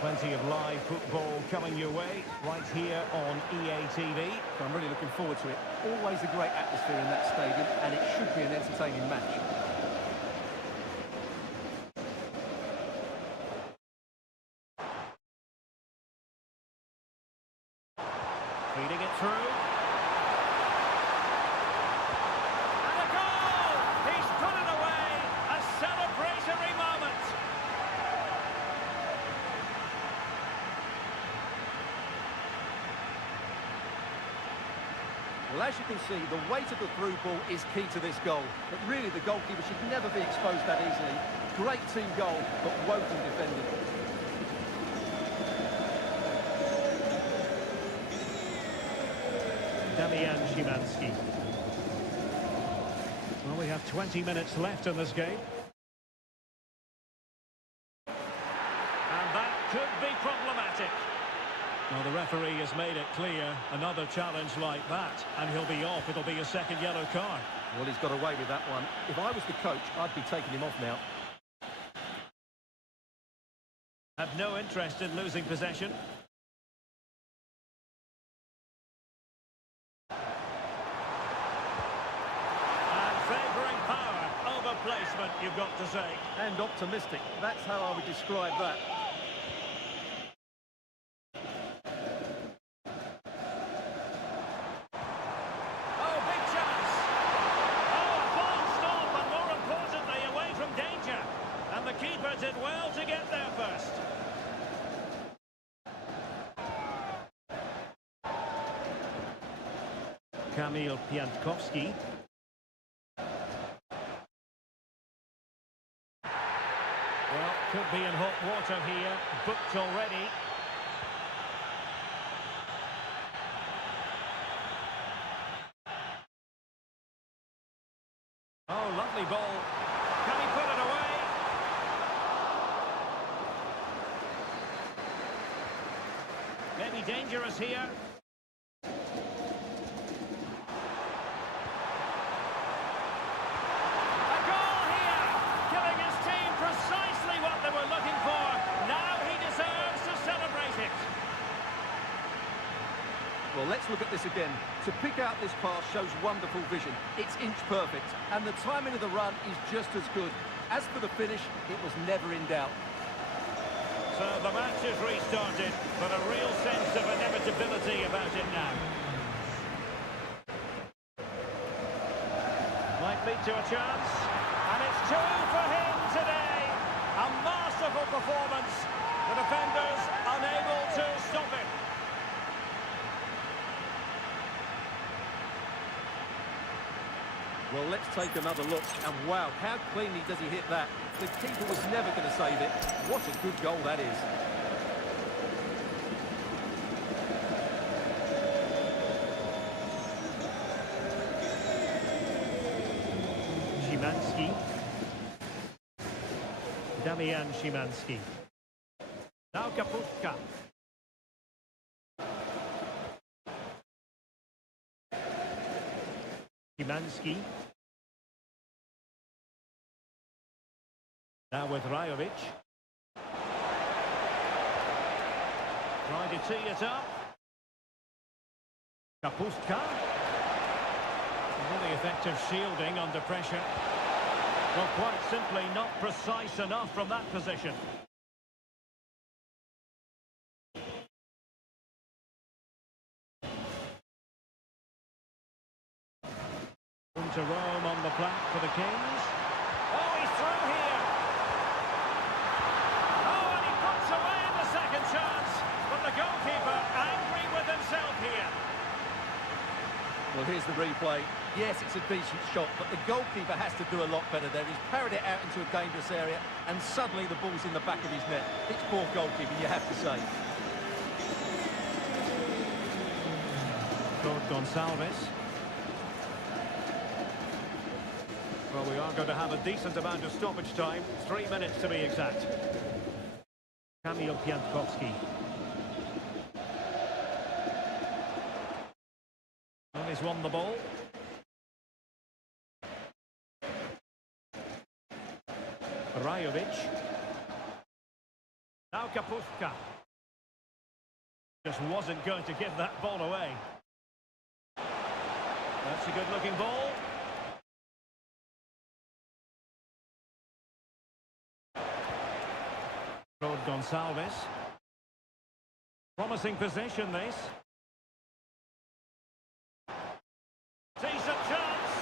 Plenty of live football coming your way right here on EA TV. I'm really looking forward to it. Always a great atmosphere in that stadium, and it should be an entertaining match. Feeding it through. And a goal! He's put it away! A celebratory moment! Well, as you can see, the weight of the through ball is key to this goal. But really, the goalkeeper should never be exposed that easily. Great team goal, but woeful defending. Damian Szymanski. Well, we have 20 minutes left in this game. And that could be problematic. Well, the referee has made it clear, another challenge like that, and he'll be off. It'll be a second yellow card. Well, he's got away with that one. If I was the coach, I'd be taking him off now. Have no interest in losing possession. Favouring power over placement, you've got to say. And optimistic. That's how I would describe that. Oh, big chance. Oh, a fine stop, and more importantly, away from danger. And the keeper did well to get there first. Kamil Piątkowski. Hot water here, booked already. Oh, lovely ball. Can he put it away? Maybe dangerous here. A goal here, giving his team precisely what they were looking for. Now he deserves to celebrate it. Well, let's look at this again. To pick out this pass shows wonderful vision. It's inch perfect, and the timing of the run is just as good. As for the finish, it was never in doubt. So the match is restarted, but a real sense of inevitability about it now. Might lead to a chance, and it's two for him today. A masterful performance. The defenders unable to stop him. Well, let's take another look, and wow, how cleanly does he hit that? The keeper was never going to save it. What a good goal that is. Szymanski. Damian Szymanski. Now Kaputka. Szymanski. Now with Rajovic. Trying to tee it up. Kapustka. Really effective shielding under pressure. Well, quite simply not precise enough from that position. To Rome on the flat for the Kings. Oh, he's through here. Oh, and he puts away the second chance. But the goalkeeper angry with himself here. Well, here's the replay. Yes, it's a decent shot, but the goalkeeper has to do a lot better there. He's parried it out into a dangerous area, and suddenly the ball's in the back of his net. It's poor goalkeeping, you have to say. Claude Gonçalves. Well, we are going to have a decent amount of stoppage time. 3 minutes to be exact. Kamil Piątkowski. Well, he's won the ball. Rajovic. Now Kapustka. Just wasn't going to give that ball away. That's a good-looking ball. Claude Gonçalves. Promising possession, this. Decent chance.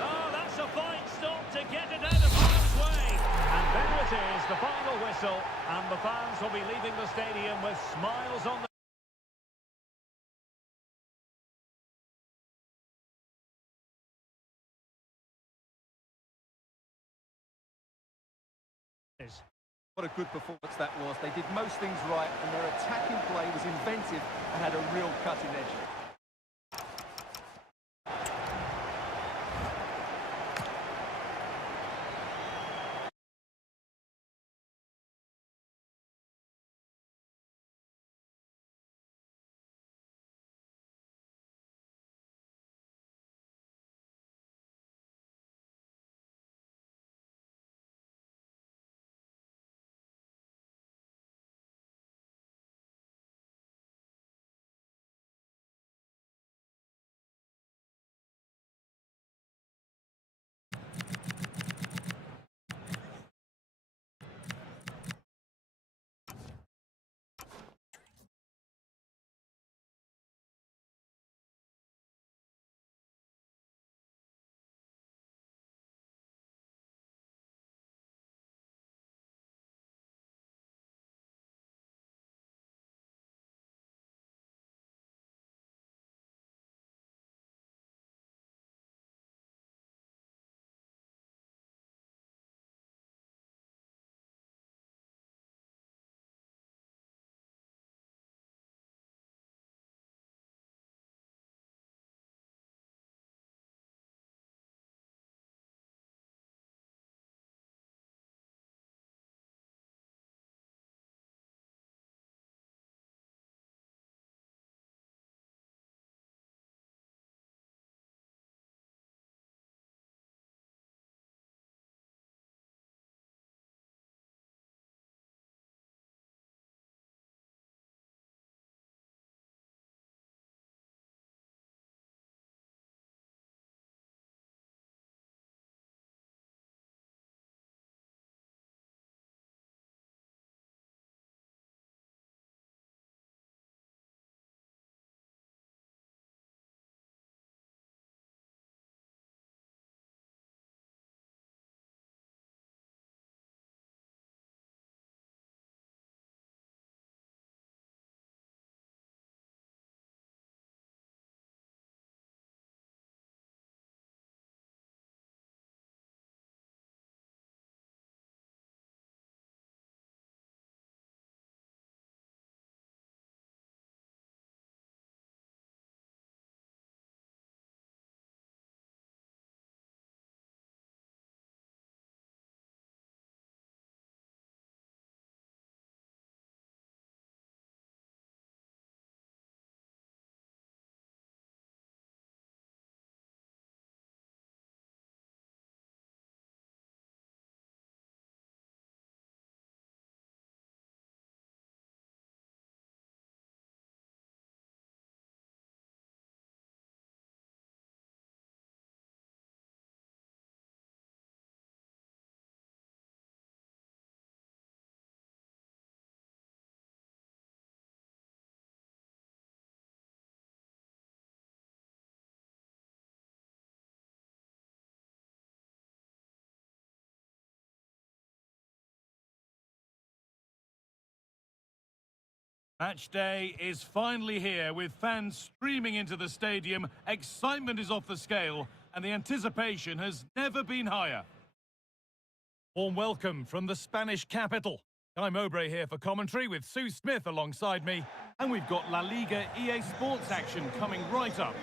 Oh, that's a fine stop to get it out of harm's way. And there it is, the final whistle. And the fans will be leaving the stadium with smiles on their What a good performance that was. They did most things right, and their attacking play was inventive and had a real cutting edge. Match day is finally here with fans streaming into the stadium. Excitement is off the scale and the anticipation has never been higher. Warm welcome from the Spanish capital. Guy Mowbray here for commentary with Sue Smith alongside me. And we've got La Liga EA Sports action coming right up.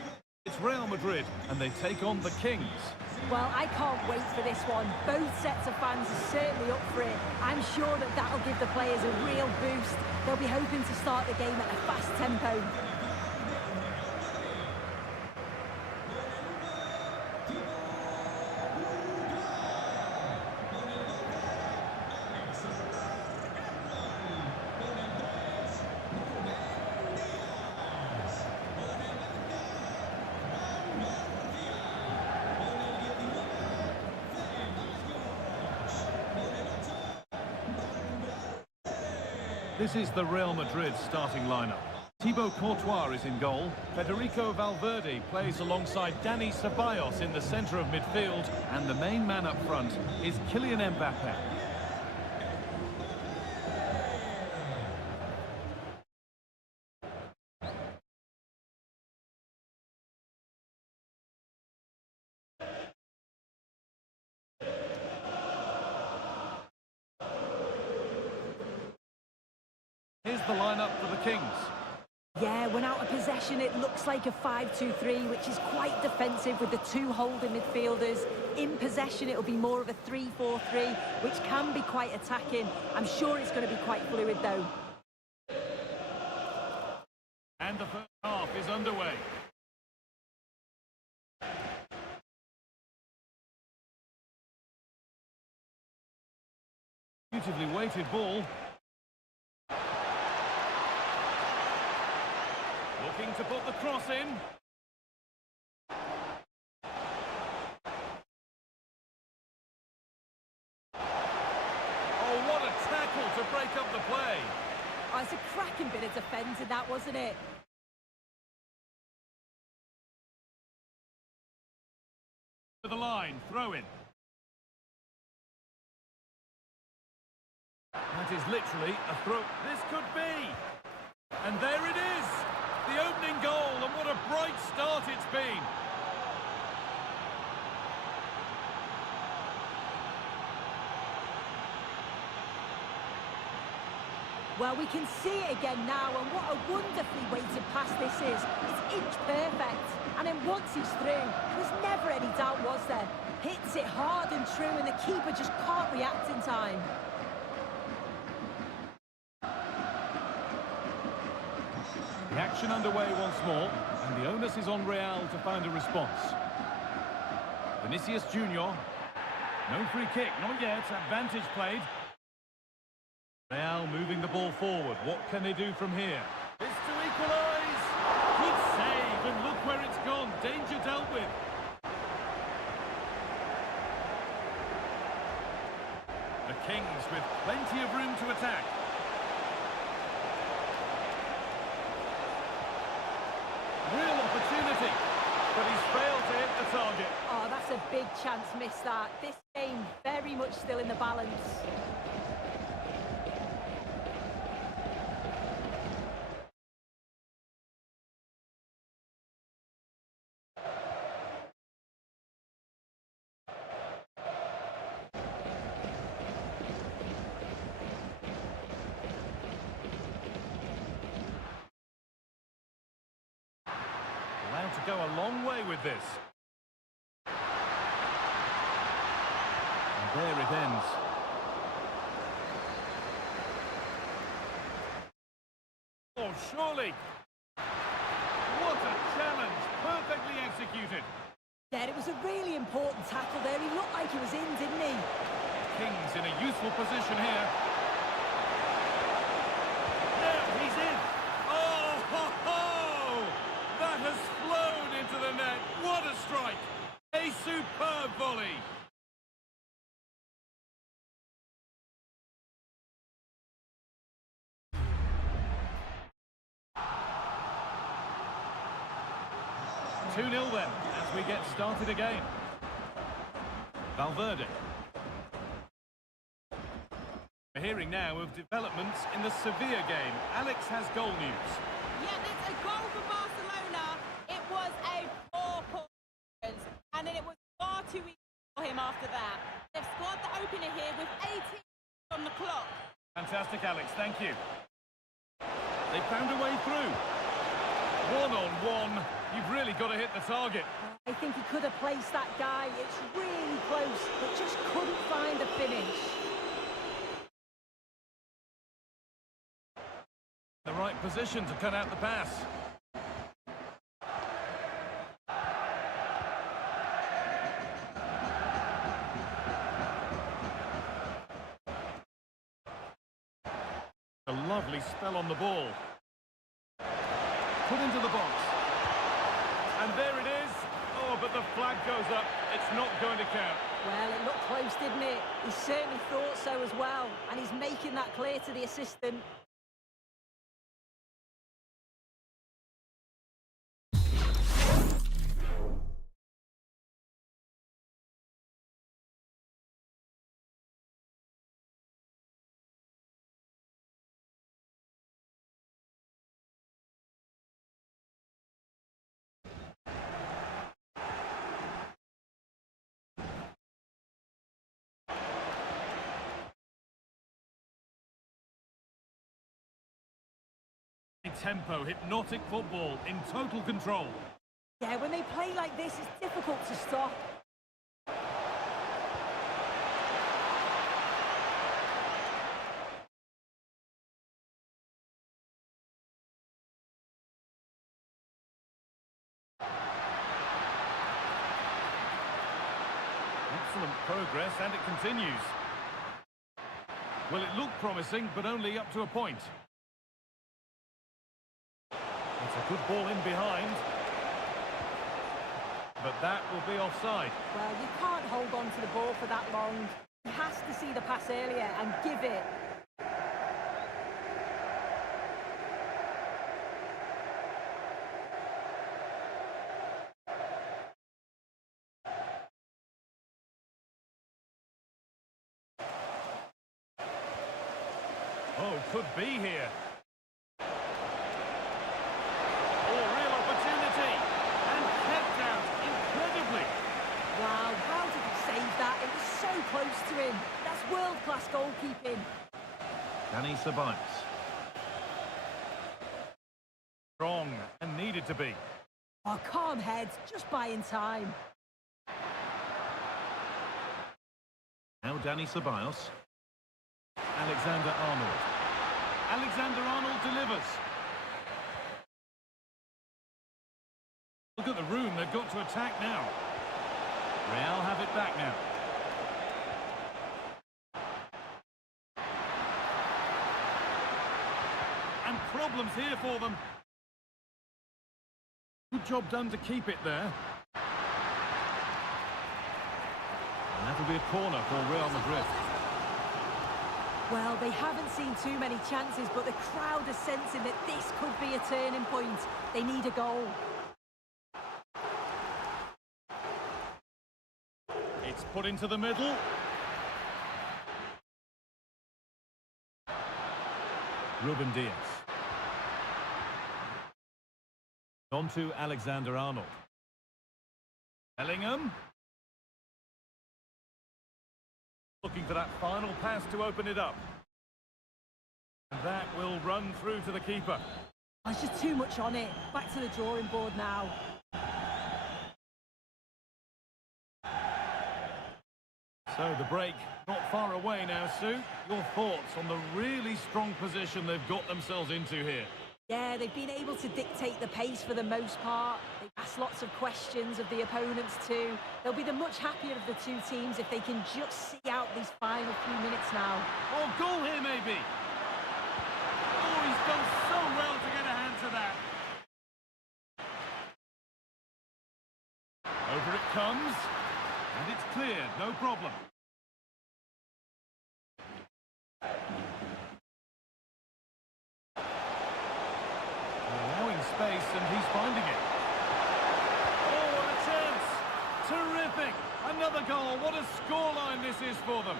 It's Real Madrid and they take on the Kings. Well, I can't wait for this one. Both sets of fans are certainly up for it. I'm sure that that'll give the players a real boost. They'll be hoping to start the game at a fast tempo. This is the Real Madrid starting lineup. Thibaut Courtois is in goal. Federico Valverde plays alongside Dani Ceballos in the centre of midfield. And the main man up front is Kylian Mbappe. Here's the lineup for the Kings. Yeah, when out of possession, it looks like a 5-2-3, which is quite defensive with the two holding midfielders. In possession, it'll be more of a 3-4-3, which can be quite attacking. I'm sure it's going to be quite fluid, though. And the first half is underway. Beautifully weighted ball. Looking to put the cross in. Oh, what a tackle to break up the play. Oh, it's a cracking bit of defending, that, wasn't it? To the line, throw in. That is literally a throw. This could be. And there it is. The opening goal, and what a bright start it's been. Well, we can see it again now, and what a wonderfully weighted pass this is. It's inch perfect. And then once he's through, there's never any doubt, was there? Hits it hard and true, and the keeper just can't react in time. The action underway once more, and the onus is on Real to find a response. Vinicius Junior. No free kick, not yet. Advantage played. Real moving the ball forward. What can they do from here? It's to equalise. Good save, and look where it's gone. Danger dealt with. The Kings with plenty of room to attack. Real opportunity, but he's failed to hit the target. Oh, that's a big chance missed that. This game very much still in the balance. To go a long way with this. And there it ends. Oh, surely. What a challenge. Perfectly executed. Yeah, it was a really important tackle there. He looked like he was in, didn't he? Kings in a useful position here. Now he's in. Oh, ho, ho! That has flown into the net. What a strike! A superb volley. Two 0 then, as we get started again. Valverde. hearing now of developments in the Sevilla game. Alex has goal news. Yeah, it's a goal for Barcelona. It was a poor performance, and then it was far too easy for him after that. They've scored the opener here with 18 on the clock. Fantastic, Alex. Thank you. They found a way through. One-on-one. You've really got to hit the target. I think he could have placed that guy. It's really close, but just couldn't find the finish. The right position to cut out the pass. A lovely spell on the ball. Put into the box. And there it is. Oh, but the flag goes up. It's not going to count. Well, it looked close, didn't it? He certainly thought so as well. And he's making that clear to the assistant. Tempo, hypnotic football, in total control. Yeah, when they play like this, it's difficult to stop. Excellent progress, and it continues. Well, it looked promising, but only up to a point. It's a good ball in behind. But that will be offside. Well, you can't hold on to the ball for that long. He has to see the pass earlier and give it. Oh, could be here. Real opportunity. And kept out incredibly. Wow, how did he save that? It was so close to him. That's world-class goalkeeping. Dani Ceballos. Strong and needed to be. Oh, calm heads, just buying time. Now Dani Ceballos. Alexander-Arnold. Alexander-Arnold delivers. Look at the room they've got to attack now. Real have it back now. And problems here for them. Good job done to keep it there. And that'll be a corner for Real Madrid. Well, they haven't seen too many chances, but the crowd are sensing that this could be a turning point. They need a goal. It's put into the middle. Ruben Diaz. On to Alexander-Arnold. Bellingham. Looking for that final pass to open it up. And that will run through to the keeper. There's just too much on it. Back to the drawing board now. So the break not far away now, Sue. Your thoughts on the really strong position they've got themselves into here? Yeah, they've been able to dictate the pace for the most part. They've asked lots of questions of the opponents too. They'll be the much happier of the two teams if they can just see out these final few minutes now. Oh, goal here maybe. Oh, he's done so well to get a hand to that. Over it comes. And it's cleared, no problem. Allowing space, and he's finding it. Oh, what a chance! Terrific! Another goal. What a scoreline this is for them.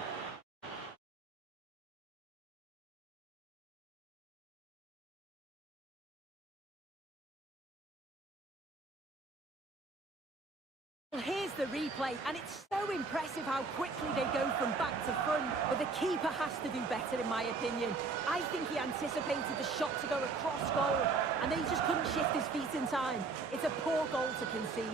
Well, here's the replay, and it's so impressive how quickly they go from back to front. But the keeper has to do better, in my opinion. I think he anticipated the shot to go across goal, and then he just couldn't shift his feet in time. It's a poor goal to concede.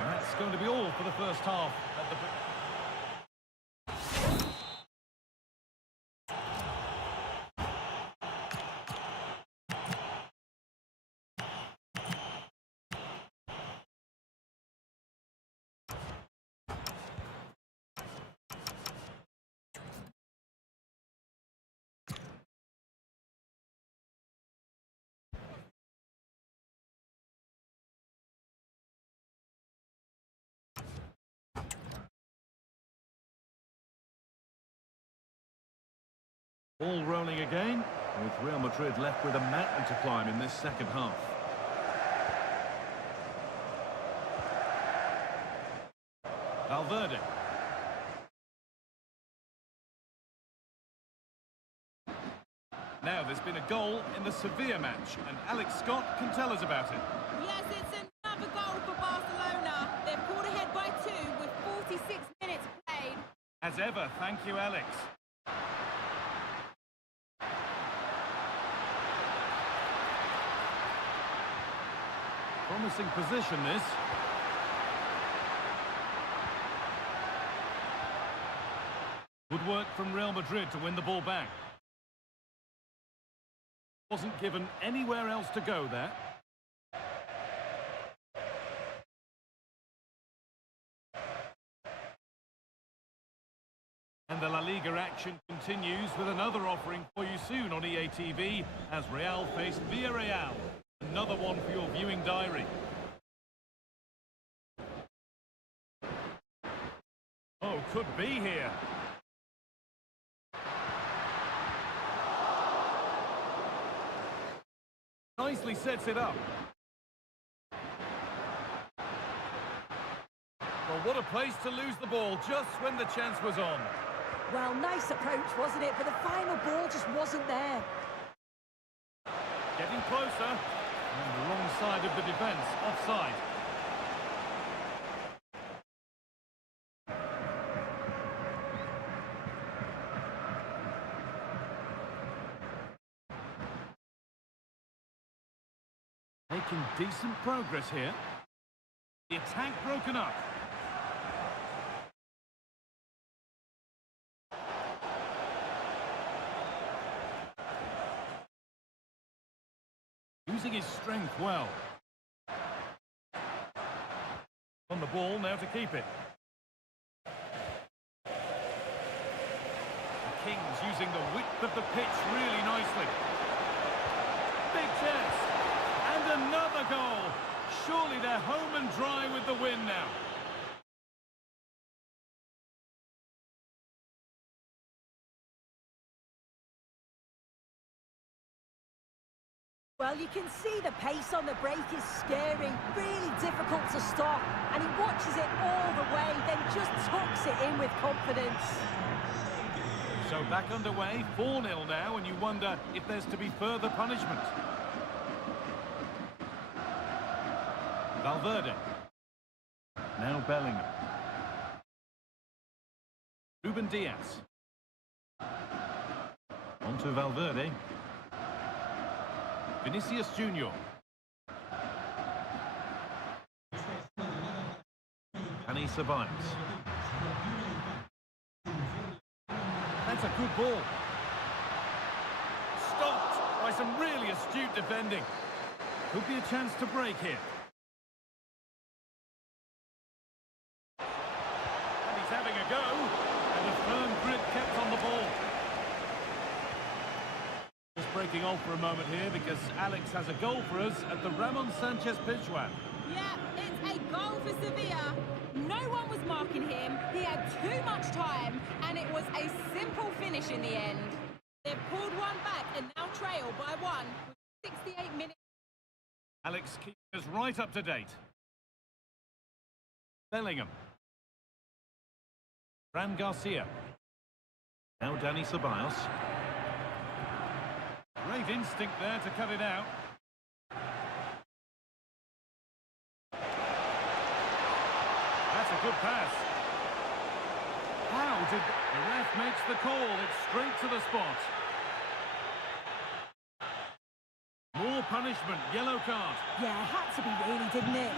And that's going to be all for the first half. Ball rolling again, with Real Madrid left with a mountain to climb in this second half. Valverde. Now, there's been a goal in the Sevilla match, and Alex Scott can tell us about it. Yes, it's another goal for Barcelona. They've pulled ahead by 2 with 46 minutes played. As ever, thank you, Alex. Promising position, this. Good work from Real Madrid to win the ball back. Wasn't given anywhere else to go there. And the La Liga action continues with another offering for you soon on EA TV as Real face Villarreal. Another one for your viewing diary. Oh, could be here. Nicely sets it up. Well, what a place to lose the ball just when the chance was on. Well, nice approach, wasn't it? But the final ball just wasn't there. Getting closer. And the wrong side of the defence, offside. Making decent progress here. The attack broken up. Using his strength well. On the ball now to keep it. The Kings using the width of the pitch really nicely. Big chance. And another goal. Surely they're home and dry with the win now. Well, you can see the pace on the break is scary, really difficult to stop, and he watches it all the way, then just tucks it in with confidence. So back underway, 4-0 now, and you wonder if there's to be further punishment. Valverde. Now Bellingham. Ruben Diaz. On to Valverde. Vinicius Junior. And he survives. That's a good ball. Stopped by some really astute defending. Could be a chance to break here. And he's having a go. And a firm grip kept on the ball. Just breaking off for a moment here because Alex has a goal for us at the Ramon Sanchez Pizjuan. Yeah, it's a goal for Sevilla. No one was marking him. He had too much time, and it was a simple finish in the end. They've pulled one back and now trail by 1 with 68 minutes. Alex keeps us right up to date. Bellingham. Fran Garcia. Now Danny Ceballos. Great instinct there to cut it out. That's a good pass. How did the ref makes the call? It's straight to the spot. More punishment, yellow card. Yeah, it had to be really, didn't it?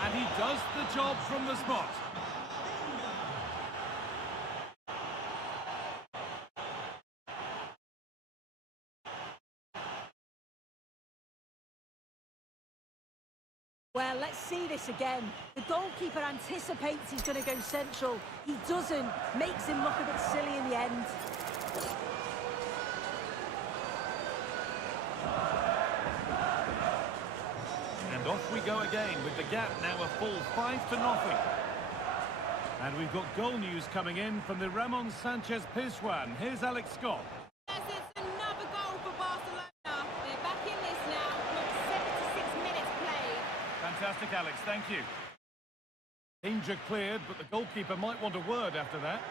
And he does the job from the spot. Well, let's see this again. The goalkeeper anticipates he's going to go central. He doesn't. Makes him look a bit silly in the end. And off we go again with the gap now a full 5-0. And we've got goal news coming in from the Ramon Sanchez Pizjuan. Here's Alex Scott. Yes, it's another goal for Barcelona. They're back in this now with 76 minutes played. Fantastic, Alex, thank you. Danger cleared, but the goalkeeper might want a word after that.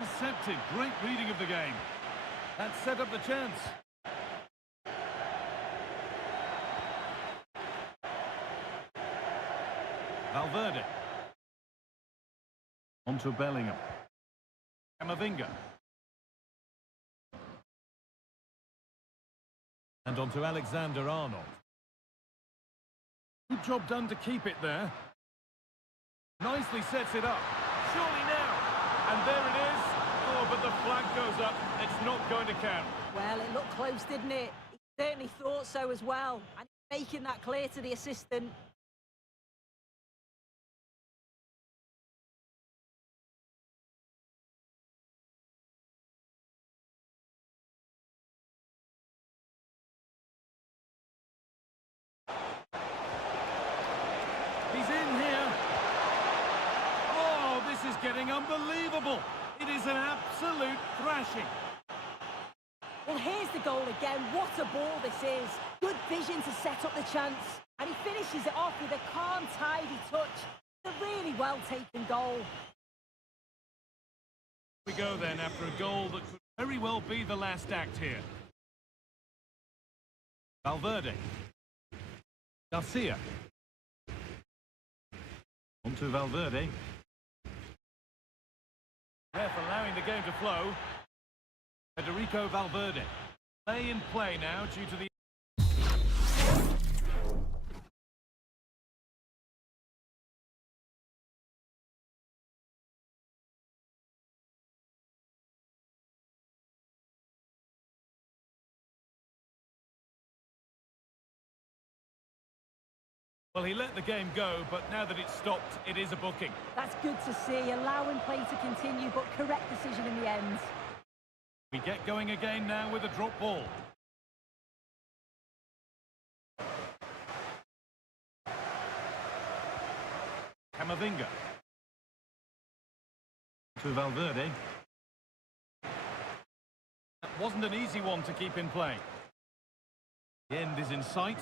Intercepted, great reading of the game. That set up the chance. Valverde. On to Bellingham. Camavinga. And on to Alexander-Arnold. Good job done to keep it there. Nicely sets it up. Surely now. And there it is. Oh, but the flag goes up. It's not going to count. Well, it looked close, didn't it? He certainly thought so as well. And making that clear to the assistant. He's in here. Oh, this is getting unbelievable. It is an absolute thrashing. Well, here's the goal again. What a ball this is. Good vision to set up the chance. And he finishes it off with a calm, tidy touch. It's a really well-taken goal. We go then after a goal that could very well be the last act here. Valverde. Garcia. On to Valverde. Ref allowing the game to flow. Federico Valverde. Play in play now due to the... Well, he let the game go, but now that it's stopped, it is a booking. That's good to see. Allowing play to continue, but correct decision in the end. We get going again now with a drop ball. Camavinga. To Valverde. That wasn't an easy one to keep in play. The end is in sight.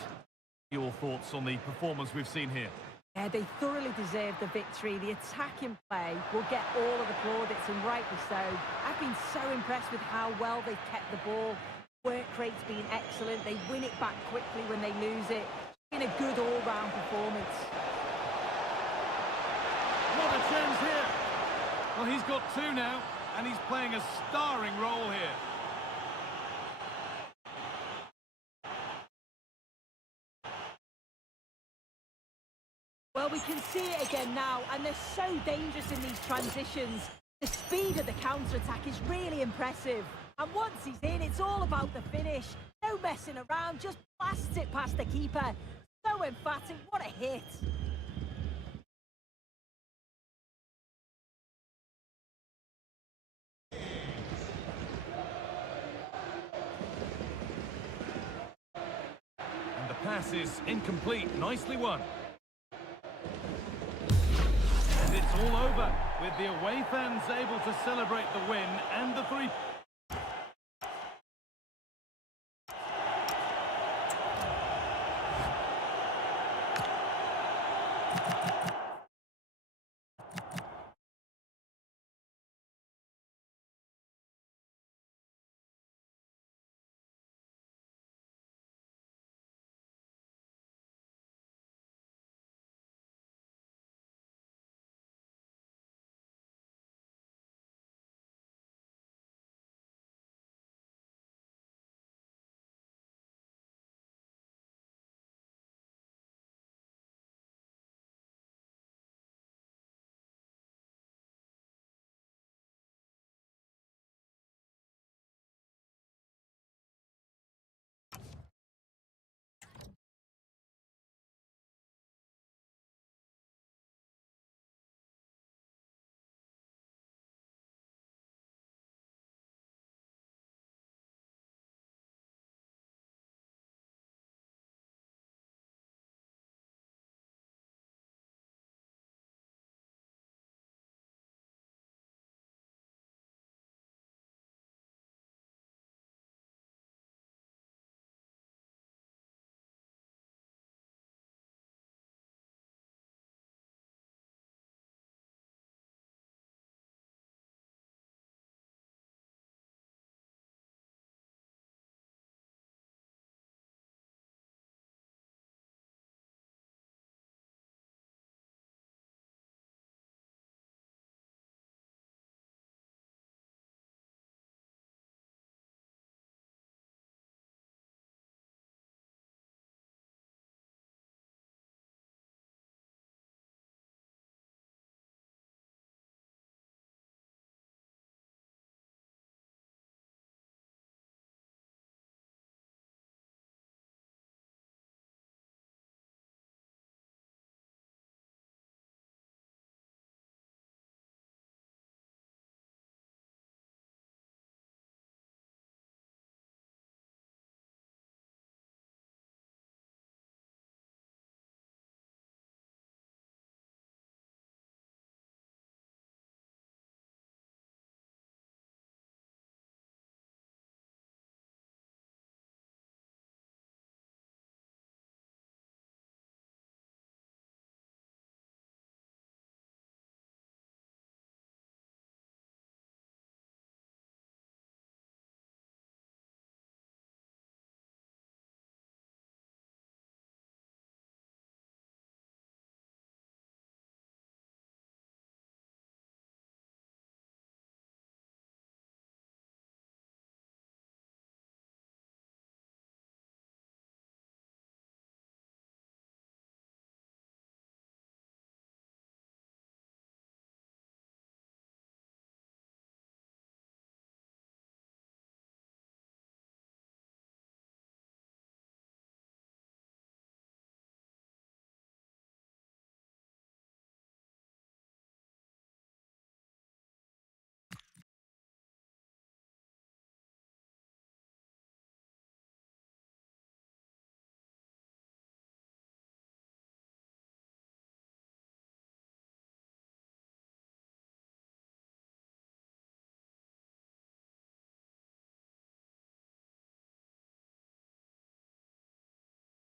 Your thoughts on the performance we've seen here? Yeah, they thoroughly deserve the victory. The attacking play will get all of the plaudits, and rightly so. I've been so impressed with how well they've kept the ball. Work rate's been excellent. They win it back quickly when they lose it. It's been a good all-round performance. What a chance here! Well, he's got two now, and he's playing a starring role here. Well, we can see it again now, and they're so dangerous in these transitions. The speed of the counter-attack is really impressive. And once he's in, it's all about the finish. No messing around, just blasts it past the keeper. So emphatic, what a hit. pass is incomplete. Nicely won. And it's all over, with the away fans able to celebrate the win and the three.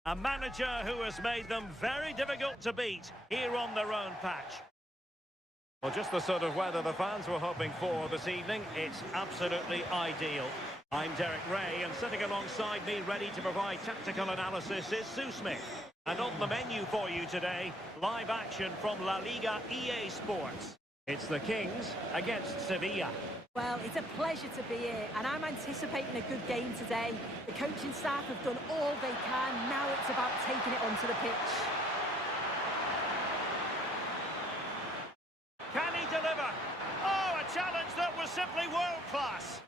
A manager who has made them very difficult to beat here on their own patch. Well, just the sort of weather the fans were hoping for this evening. It's absolutely ideal. I'm Derek Ray, and sitting alongside me, ready to provide tactical analysis, is Sue Smith. And on the menu for you today, live action from La Liga EA Sports. It's the Kings against Sevilla. Well, it's a pleasure to be here, and I'm anticipating a good game today. The coaching staff have done all they can. Now it's about taking it onto the pitch. Can he deliver? Oh, a challenge that was simply world-class.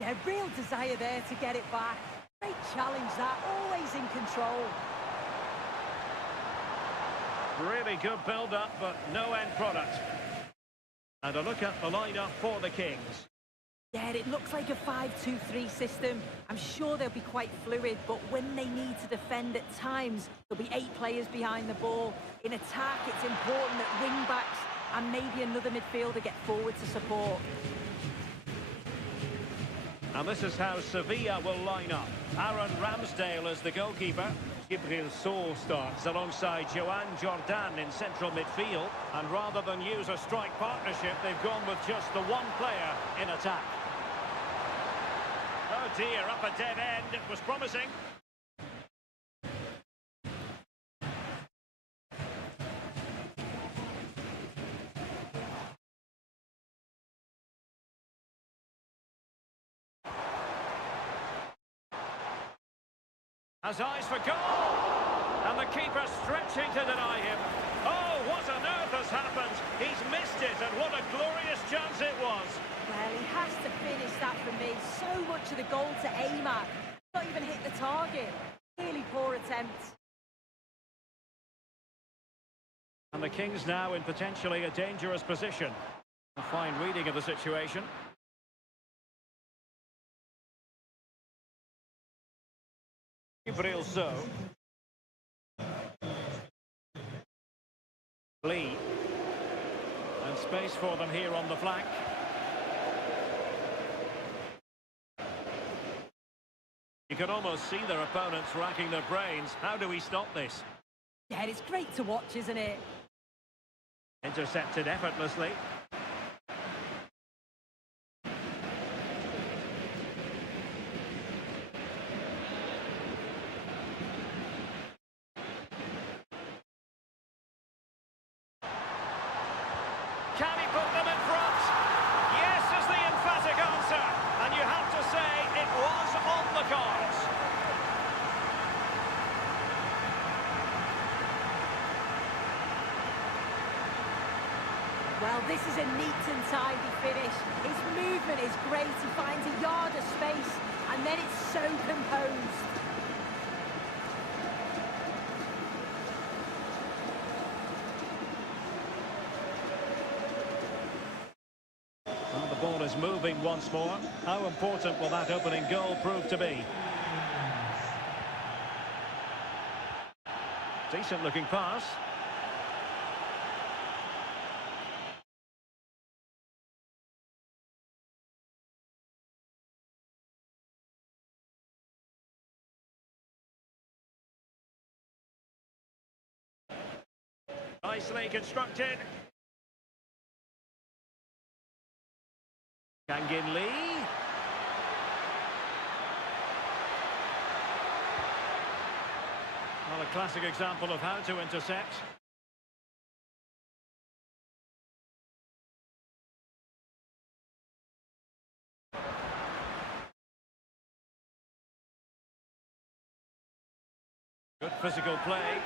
Yeah, real desire there to get it back. Great challenge that, always in control. Really good build-up, but no end product. And a look at the lineup for the Kings. Yeah, it looks like a 5-2-3 system. I'm sure they'll be quite fluid, but when they need to defend at times, there'll be 8 players behind the ball. In attack, it's important that wing-backs and maybe another midfielder get forward to support. And this is how Sevilla will line up. Aaron Ramsdale as the goalkeeper. Gibril Sol starts alongside Joan Jordan in central midfield. And rather than use a strike partnership, they've gone with just the one player in attack. Oh dear, up a dead end. It was promising. Has eyes for goal! And the keeper stretching to deny him. Oh, what on earth has happened? He's missed it, and what a glorious chance it was. Well, he has to finish that for me. So much of the goal to aim at. Not even hit the target. Really poor attempt. And the Kings now in potentially a dangerous position. A fine reading of the situation. Gibril So. Lee. And space for them here on the flank. You can almost see their opponents racking their brains. How do we stop this? Yeah, it's great to watch, isn't it? Intercepted effortlessly. Can he put them in front? Yes is the emphatic answer. And you have to say it was on the cards. Well, this is a neat and tidy finish. His movement is great. He finds a yard of space, and then it's so composed. Well, the ball is moving once more. How important will that opening goal prove to be? Decent looking pass. Nicely constructed. Kangin Lee. Well, a classic example of how to intercept. Good physical play.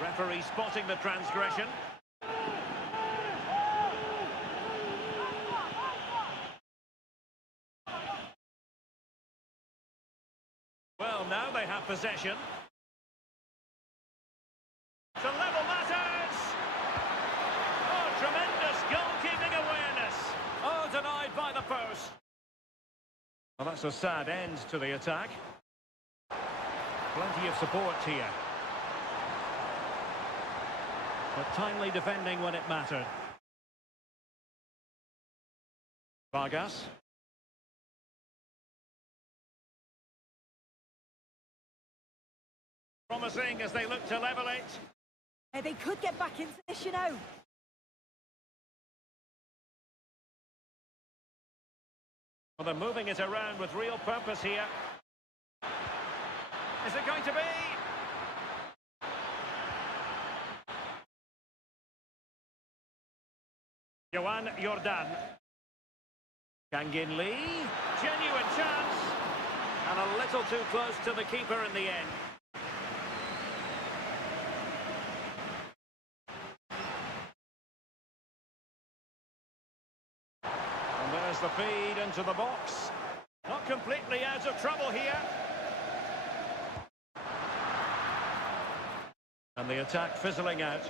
Referee spotting the transgression. Well, now they have possession. To level matters! Oh, tremendous goalkeeping awareness! Oh, denied by the post. Well, that's a sad end to the attack. Plenty of support here. But timely defending when it mattered. Vargas. Promising as they look to level it. They could get back into this, you know. Well, they're moving it around with real purpose here. Is it going to be? Joan Jordan. Kangin Lee. Genuine chance. And a little too close to the keeper in the end. And there's the feed into the box. Not completely out of trouble here. And the attack fizzling out.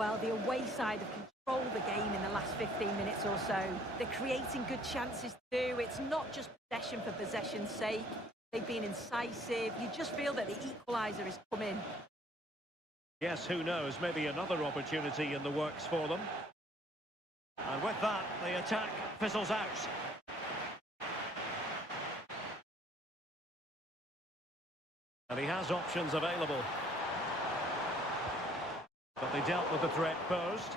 Well, the away side have controlled the game in the last 15 minutes or so. They're creating good chances too. It's not just possession for possession's sake. They've been incisive. You just feel that the equaliser is coming. Yes, who knows, maybe another opportunity in the works for them. And with that, the attack fizzles out. And he has options available. But they dealt with the threat posed.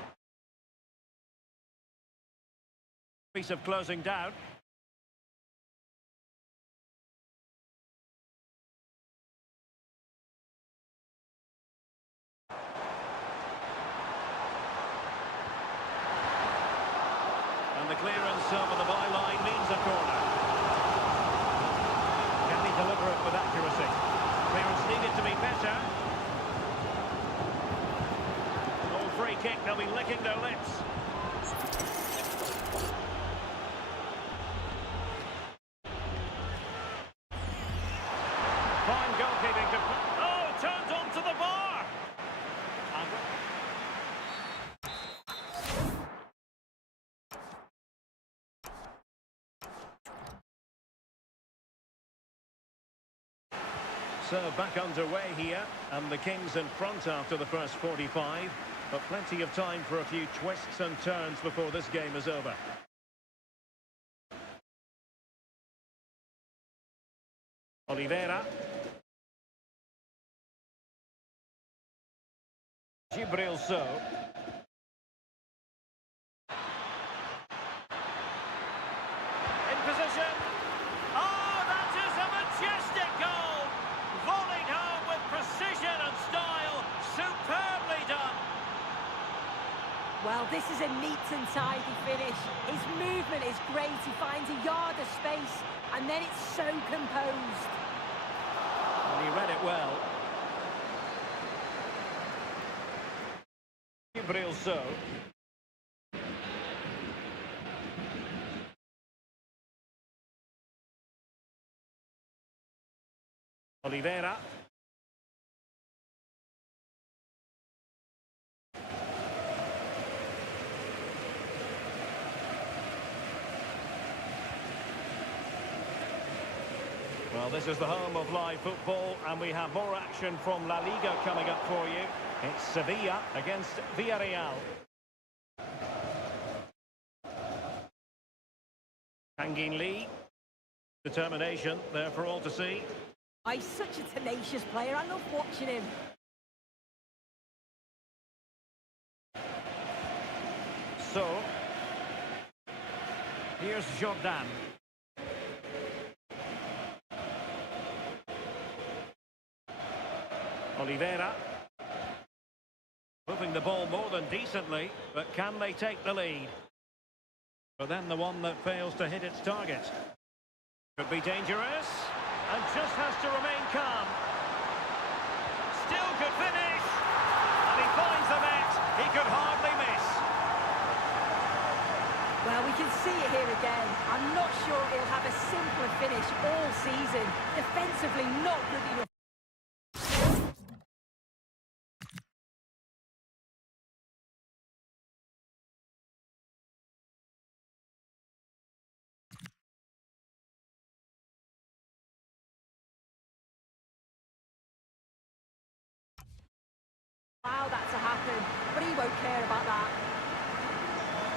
Piece of closing down. And the clearance over the byline means a corner. Can he deliver it with accuracy? Clearance needed to be better. Oh, free kick, they'll be licking their lips. Fine goalkeeping. Oh, turns onto the bar. So back underway here, and the Kings in front after the first 45, but plenty of time for a few twists and turns before this game is over. Oliveira. Gibril So. In position. Oh, that is a majestic goal! Volleyed home with precision and style. Superbly done. Well, this is a neat and tidy finish. His movement is great. He finds a yard of space, and then it's so composed. And he read it well. Gibril So. Oliveira. Well, this is the home of live football, and we have more action from La Liga coming up for you. It's Sevilla against Villarreal. Hangin Lee. Determination there for all to see. He's such a tenacious player. I love watching him. So, here's Jordan. Oliveira. Moving the ball more than decently, but can they take the lead? But then the one that fails to hit its target. Could be dangerous, and just has to remain calm. Still could finish, and he finds the net. He could hardly miss. Well, we can see it here again. I'm not sure he'll have a simpler finish all season. Defensively, not good enough. Allow that to happen, but he won't care about that.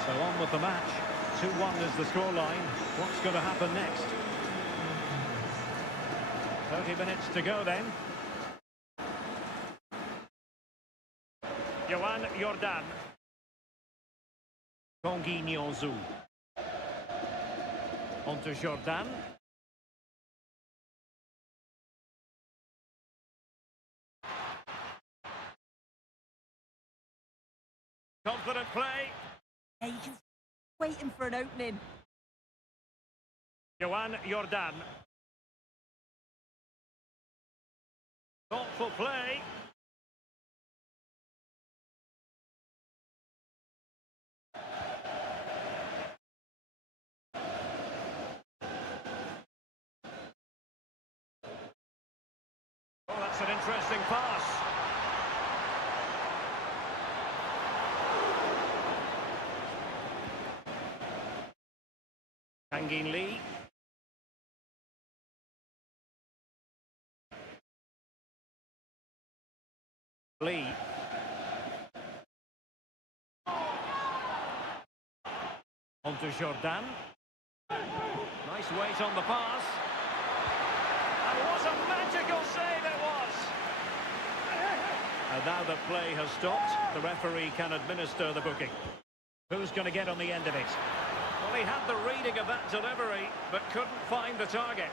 So on with the match. 2-1 is the scoreline. What's going to happen next? 30 minutes to go then. Joan Jordan. Kongi Nyonzu. On to Jordan. Confident play. Yeah, you can see waiting for an opening. Joan Jordan. Thoughtful play. Oh, that's an interesting pass. Hangin Lee. Lee. On to Jordan. Nice weight on the pass. And what a magical save it was! And now the play has stopped. The referee can administer the booking. Who's going to get on the end of it? Well, he had the reading of that delivery, but couldn't find the target.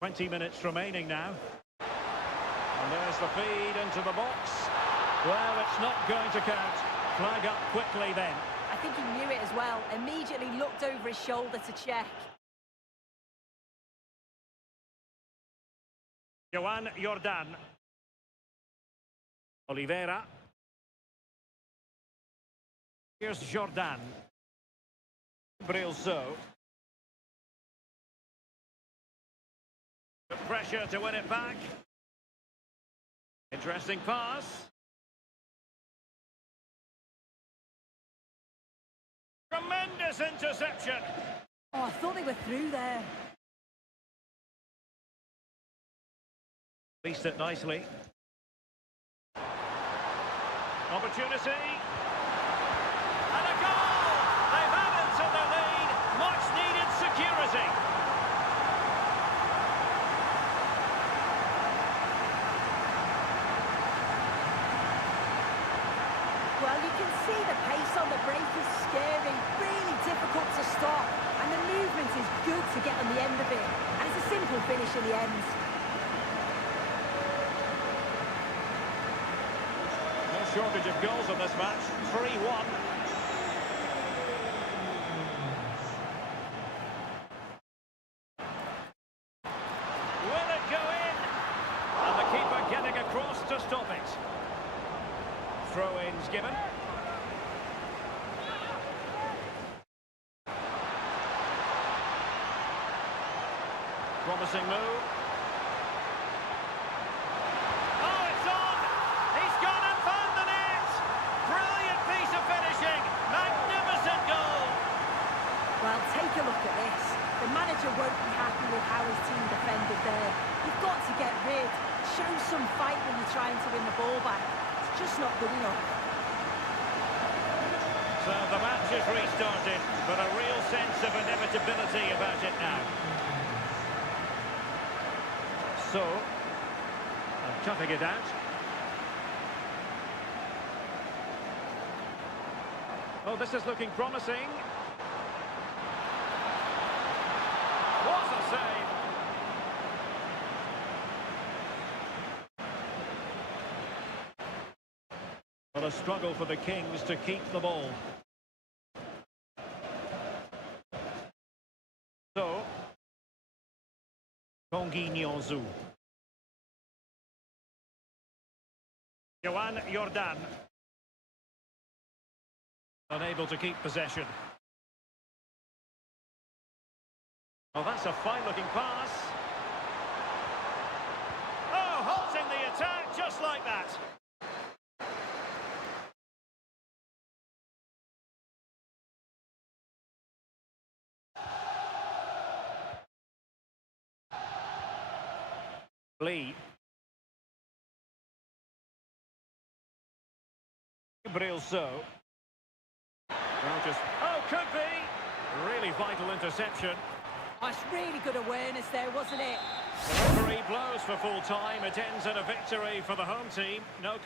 "20 minutes remaining now. And there's the feed into the box. Well, it's not going to count. Flag up quickly then. I think he knew it as well. Immediately looked over his shoulder to check. Joan Jordan. Oliveira. Here's Jordan. Brilso. The pressure to win it back. Interesting pass. Tremendous interception. Oh, I thought they were through there. Released it nicely. Opportunity. And a goal! They've added to their lead. Much needed security. Well, you can see the pace on the break is scary, really difficult to stop. And the movement is good to get on the end of it. And it's a simple finish in the end. No shortage of goals in this match. 3-1. Will it go in? And the keeper getting across to stop it. Throw-ins given. Promising move. Oh, it's on! He's gone and found the net! Brilliant piece of finishing! Magnificent goal! Well, take a look at this. The manager won't be happy with how his team defended there. You've got to get rid. Show some fight when you're trying to win the ball back. It's just not good enough. So the match is restarted, but a real sense of inevitability about it now. So, I'm toughing it out. Oh, this is looking promising. What a save! Well, a struggle for the Kings to keep the ball. So, Tanguy Nianzou. Joan Jordan. Unable to keep possession. Oh, that's a fine-looking pass. Oh, halting the attack just like that. Lee. Brilso. Well, just... Oh, could be! Really vital interception. That's really good awareness there, wasn't it? The referee blows for full time. It ends in a victory for the home team. No